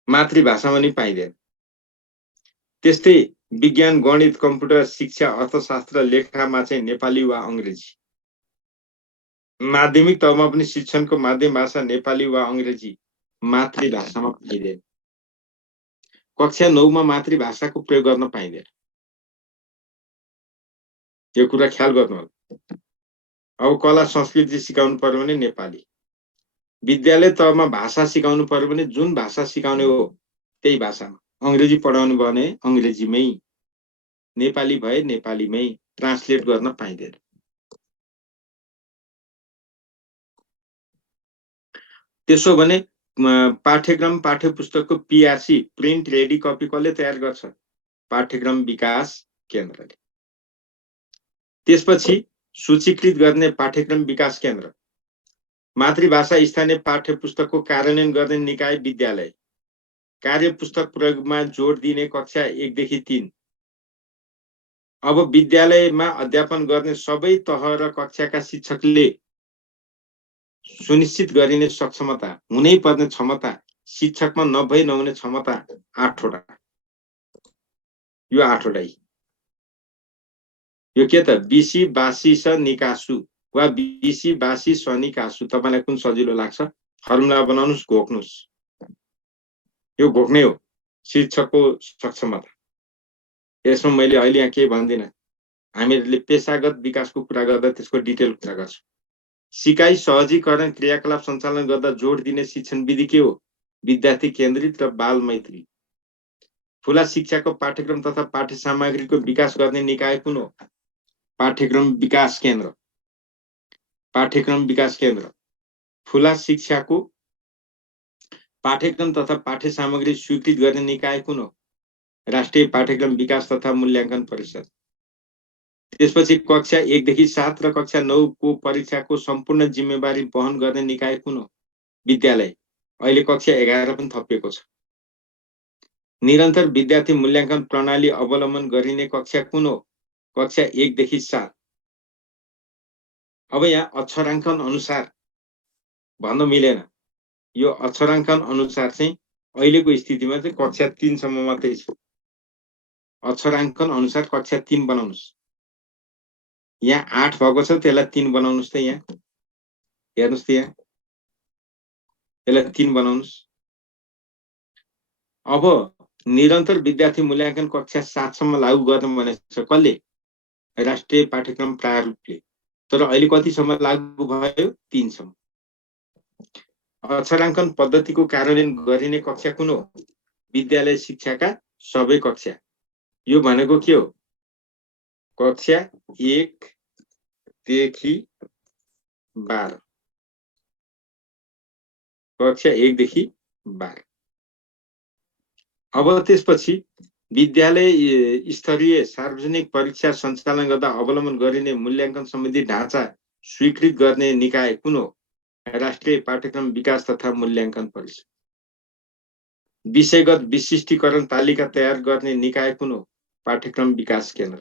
मातृभाषामा पनि पाइँदैन। त्यस्तै विज्ञान, गणित, कम्प्युटर शिक्षा, अर्थशास्त्र, लेखामा चाहिँ नेपाली वा अंग्रेजी। माध्यमिक तहमा पनि शिक्षणको माध्यम भाषा नेपाली वा अंग्रेजी, मातृभाषामा पाइँदैन। कक्षा 9 मा मातृभाषाको प्रयोग गर्न पाइँदैन। यो कुरा ख्याल गर्नु होला। अब कला संस्कृति सिकाउनु पर्यो भने नेपाली। विद्यालय तहमा भाषा सिकाउनु पर्यो भने जुन भाषा सिकाउने हो त्यही भाषामा। अंग्रेजी पढाउनु भयो भने अंग्रेजीमै, नेपाली भए नेपालीमै, ट्रान्सलेट गर्न पाइँदैन। त्यसो भने पाठ्यक्रम पाठ्यपुस्तकको पीआरसी, प्रिन्ट रेडी कपी कसले तयार गर्छ? पाठ्यक्रम विकास केन्द्रले। त्यसपछि सूचीकृत गर्ने पाठ्यक्रम विकास केन्द्र। मातृभाषा स्थानीय पाठ्यपुस्तकको कार्यान्वयन गर्ने निकाय विद्यालय। कार्यपुस्तक प्रयोगमा जोड दिने कक्षा 1 देखि 3। अब विद्यालयमा अध्यापन गर्ने सबै तह र कक्षाका शिक्षकले सुनिश्चित गरिने सक्षमता, हुनै पर्ने क्षमता, शिक्षकमा नभई नहुने क्षमता 8 वटा। यो 8 वटा यो के त? बिसी बासी स निकासु वा बिसी बासी स निकासु। तपाईलाई कुन सजिलो लाग्छ? फर्मुला बनाउनुस्, घोक्नुस्। यो घोक्ने हो शिक्षकको सक्षमता। यसमा मैले अहिले यहाँ के भन्दिनँ। हामीले पेशागत विकासको कुरा गर्दा त्यसको डिटेल कुरा गर्छौँ। सिकाइ सहजीकरण क्रियाकलाप सञ्चालन गर्दा जोड दिने शिक्षण विधि के हो? विद्यार्थी केन्द्रित र बाल मैत्री। ठुला शिक्षाको पाठ्यक्रम तथा पाठ्य सामग्रीको विकास गर्ने निकाय कुन हो? पाठ्यक्रम विकास केन्द्र। पाठ्यक्रम विकास केन्द्र। ठुला शिक्षाको पाठ्यक्रम तथा पाठ्य सामग्री स्वीकृत गर्ने निकाय कुन हो? राष्ट्रिय पाठ्यक्रम विकास तथा मूल्याङ्कन परिषद। त्यसपछि कक्षा 1 देखि 7 र कक्षा 9 को परीक्षाको सम्पूर्ण जिम्मेवारी वहन गर्ने निकाय कुन हो? विद्यालय। अहिले कक्षा 11 पनि थपिएको छ। निरन्तर विद्यार्थी मूल्याङ्कन प्रणाली अवलम्बन गरिने कक्षा कुन हो? कक्षा 1 देखि 7। अब यहाँ अक्षराङ्कन अनुसार भन्न मिलेन। यो अक्षराङ्कन अनुसार चाहिँ अहिलेको स्थितिमा चाहिँ कक्षा 3 सम्म मात्रै छ। अक्षराङ्कन अनुसार कक्षा 3 बनाउनुस्। यहाँ 8 भएको छ, त्यसलाई 3 बनाउनुस् त। यहाँ हेर्नुस् त, यहाँ यसलाई 3 बनाउनुस्। अब निरन्तर विद्यार्थी मूल्याङ्कन कक्षा 7 सम्म लागू गर्न भनेको छ कसले? राष्ट्रिय पाठ्यक्रम प्रारूपले। तर अहिले कतिसम्म लागू भयो? 3 सम्म। अक्षराङ्कन पद्धतिको कार्यान्वयन गरिने कक्षा कुन हो? विद्यालय शिक्षाका सबै कक्षा। यो भनेको के हो? कक्षा 1 देखि 12। कक्षा 1 देखि 12। अब त्यसपछि विद्यालय स्तरीय सार्वजनिक परीक्षा सञ्चालन गर्दा अवलम्बन गरिने मूल्याङ्कन सम्बन्धी ढाँचा स्वीकृत गर्ने निकाय कुन हो? राष्ट्रिय पाठ्यक्रम विकास तथा मूल्याङ्कन परिषद। विषयगत विशिष्टीकरण तालिका तयार गर्ने निकाय कुन हो? पाठ्यक्रम विकास केन्द्र।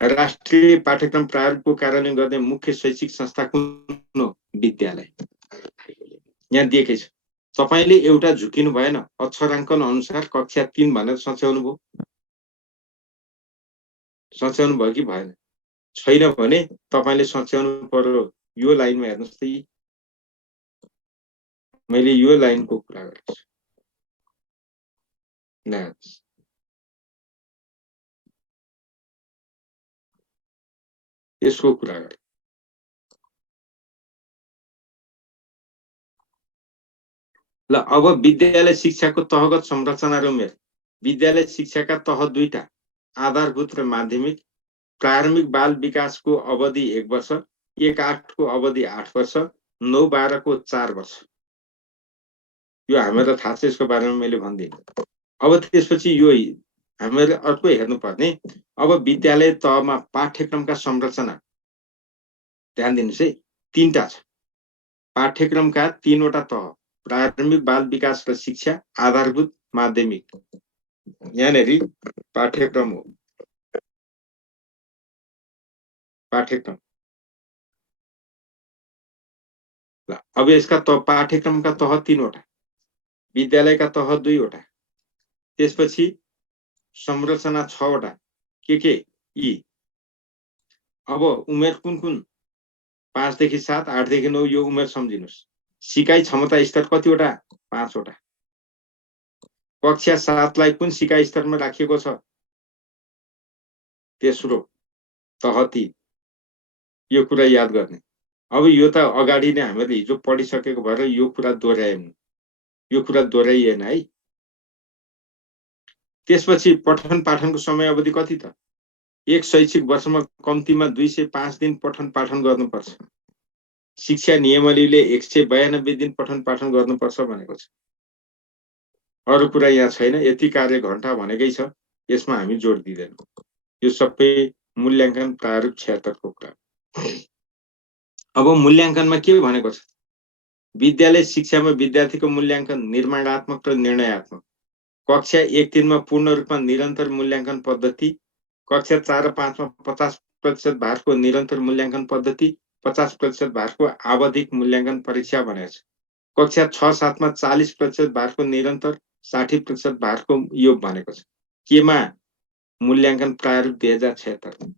राष्ट्रिय पाठ्यक्रम प्रारूपको कार्यान्वयन गर्ने मुख्य शैक्षिक संस्था कुन हो? विद्यालय। यहाँ दिएकै छ। तपाईले एउटा झुकिनु भएन। अक्षराङ्कन अनुसार कक्षा 3 भनेर सच्याउनु भयो। सच्याउनु भयो कि भएन? छैन भने तपाईले सच्याउनु पर्यो। यो लाइनमा हेर्नुस् त, मैले यो लाइनको कुरा गरेको छु। यसको कुरा गरे। ल अब विद्यालय शिक्षाको तहगत संरचना र उमेर। विद्यालय शिक्षाका तह दुईटा, आधारभूत र माध्यमिक। प्रारम्भिक बाल विकासको अवधि 1 वर्ष, 1-8 को अवधि 8 वर्ष, 9-12 को 4 वर्ष। यो हामीलाई थाहा छ, यसको बारेमा मैले भन्दिनँ। अब त्यसपछि यो हामीले अर्को हेर्नुपर्ने, अब विद्यालय तहमा पाठ्यक्रमका संरचना ध्यान दिनुस् है। 3टा छ पाठ्यक्रमका, 3वटा तह, प्रारम्भिक बाल विकास र शिक्षा, आधारभूत, माध्यमिक। यहाँनेरि पाठ्यक्रम हो। पाठ्यक्रम। ल अब यसका पाठ्यक्रमका तह 3वटा, विद्यालयका तह 2वटा, त्यसपछि संरचना 6वटा। के यी। अब उमेर कुन कुन? 5 देखि 7, 8 देखि 9 यो उमेर सम्झिनुस्। सिकाइ क्षमता स्तर कतिवटा? 5वटा। कक्षा 7 लाई कुन सिकाइ स्तरमा राखिएको छ? तेस्रो, तह 3। यो कुरा याद गर्ने। अब यो त अगाडि नै हामीले हिजो पढिसकेको भएर यो कुरा दोहोर्याएन। यो कुरा दोहोर्याइएन है। त्यसपछि पठन पाठनको समय अवधि कति त? एक शैक्षिक वर्षमा कम्तीमा 205 दिन पठन पाठन गर्नुपर्छ। शिक्षा नियमावलीले 192 दिन पठन पाठन गर्नुपर्छ भनेको छ। अरु कुरा यहाँ छैन। यति कार्य घण्टा भनेकै छ, यसमा हामी जोड दिदैनौं। यो सबै मूल्याङ्कन प्रारूप 76 को कुरा। अब मूल्याङ्कनमा के भनेको छ? विद्यालय शिक्षामा विद्यार्थीको मूल्याङ्कन निर्माणात्मक र निर्णयात्मक। कक्षा 1-3 मा पूर्ण रूपमा निरन्तर मूल्याङ्कन पद्धति, कक्षा 4 र 5 मा 50% भारको निरन्तर मूल्याङ्कन पद्धति, 50% भारको आवधिक मूल्याङ्कन परीक्षा भनेको छ। कक्षा 6-7 मा 40% भारको निरन्तर, 60% भारको योग भनेको छ। केमा? मूल्याङ्कन प्रारूप 2076।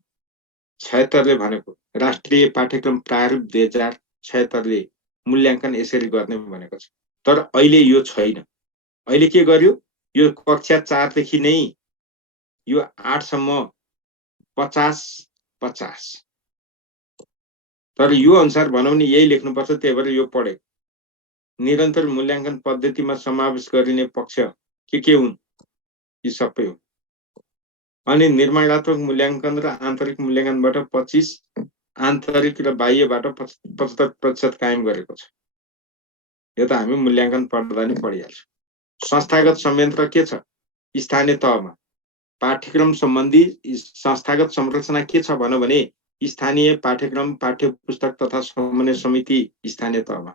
76 ले भनेको राष्ट्रिय पाठ्यक्रम प्रारूप 2076 ले मूल्याङ्कन यसरी गर्ने भनेको छ। तर अहिले यो छैन। अहिले के गर्यो? यो कक्षा 4 देखि नै यो 8 सम्म 50-50। तर यो अनुसार भनौं नि यही लेख्नुपर्छ, त्यही भएर यो पढे। निरन्तर मूल्याङ्कन पद्धतिमा समावेश गरिने पक्ष के हुन्? यी सबै हुन्। अनि निर्माणात्मक मूल्याङ्कन र आन्तरिक मूल्याङ्कनबाट 25, आन्तरिक र बाह्यबाट 75% कायम गरेको छ। यो त हामी मूल्याङ्कन पढ्दा नि पढिहाल्छौँ। संस्थागत संयन्त्र के छ? स्थानीय तहमा पाठ्यक्रम सम्बन्धी संस्थागत संरचना के छ भन्नु भने स्थानीय पाठ्यक्रम पाठ्यपुस्तक तथा समन्वय समिति स्थानीय तहमा,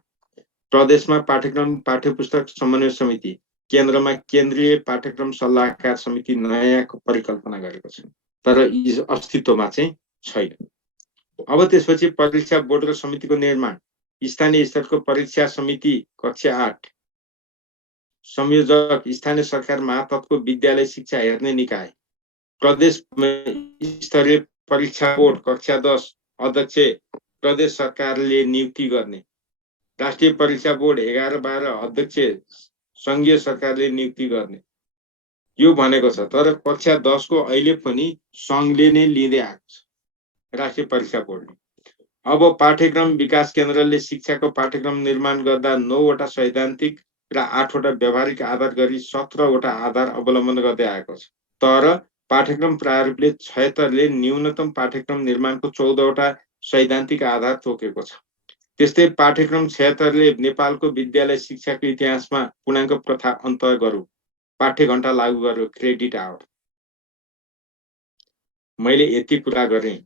प्रदेशमा पाठ्यक्रम पाठ्यपुस्तक समन्वय समिति, केन्द्रमा केन्द्रीय पाठ्यक्रम सल्लाहकार समिति नयाँ परिकल्पना गरेको छ। तर अस्तित्वमा चाहिँ छैन। अब त्यसपछि परीक्षा बोर्ड र समितिको निर्माण। स्थानीय स्तरको परीक्षा समिति कक्षा 8। संयोजक स्थानीय सरकार मातहतको विद्यालय शिक्षा हेर्ने निकाय। प्रदेश स्तरीय परीक्षा बोर्ड कक्षा 10 अध्यक्ष प्रदेश सरकारले नियुक्ति गर्ने। राष्ट्रिय परीक्षा बोर्ड 11-12 अध्यक्ष संघीय सरकारले नियुक्ति गर्ने। यो भनेको छ। तर कक्षा 10 को अहिले पनि संघले नै लिँदै आएको छ, राष्ट्रिय परीक्षा बोर्डले। अब पाठ्यक्रम विकास केन्द्रले शिक्षाको पाठ्यक्रम निर्माण गर्दा 9 वटा सैद्धान्तिक र 8 वटा व्यावहारिक आधार गरी 17 वटा आधार अवलम्बन गर्दै आएको छ। तर पाठ्यक्रम प्रारूपले 76ले न्यूनतम पाठ्यक्रम निर्माणको 14 वटा सैद्धान्तिक आधार तोकेको छ। त्यस्तै पाठ्यक्रम 76ले नेपालको विद्यालय शिक्षाको इतिहासमा पूर्णाङ्क प्रथा अन्त गर्यो, पाठ्य घण्टा लागू गर्यो, क्रेडिट आवर। मैले यति कुरा गरेँ,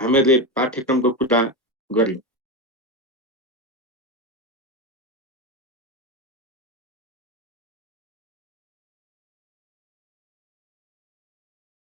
हामीले पाठ्यक्रमको कुरा गर्यौं।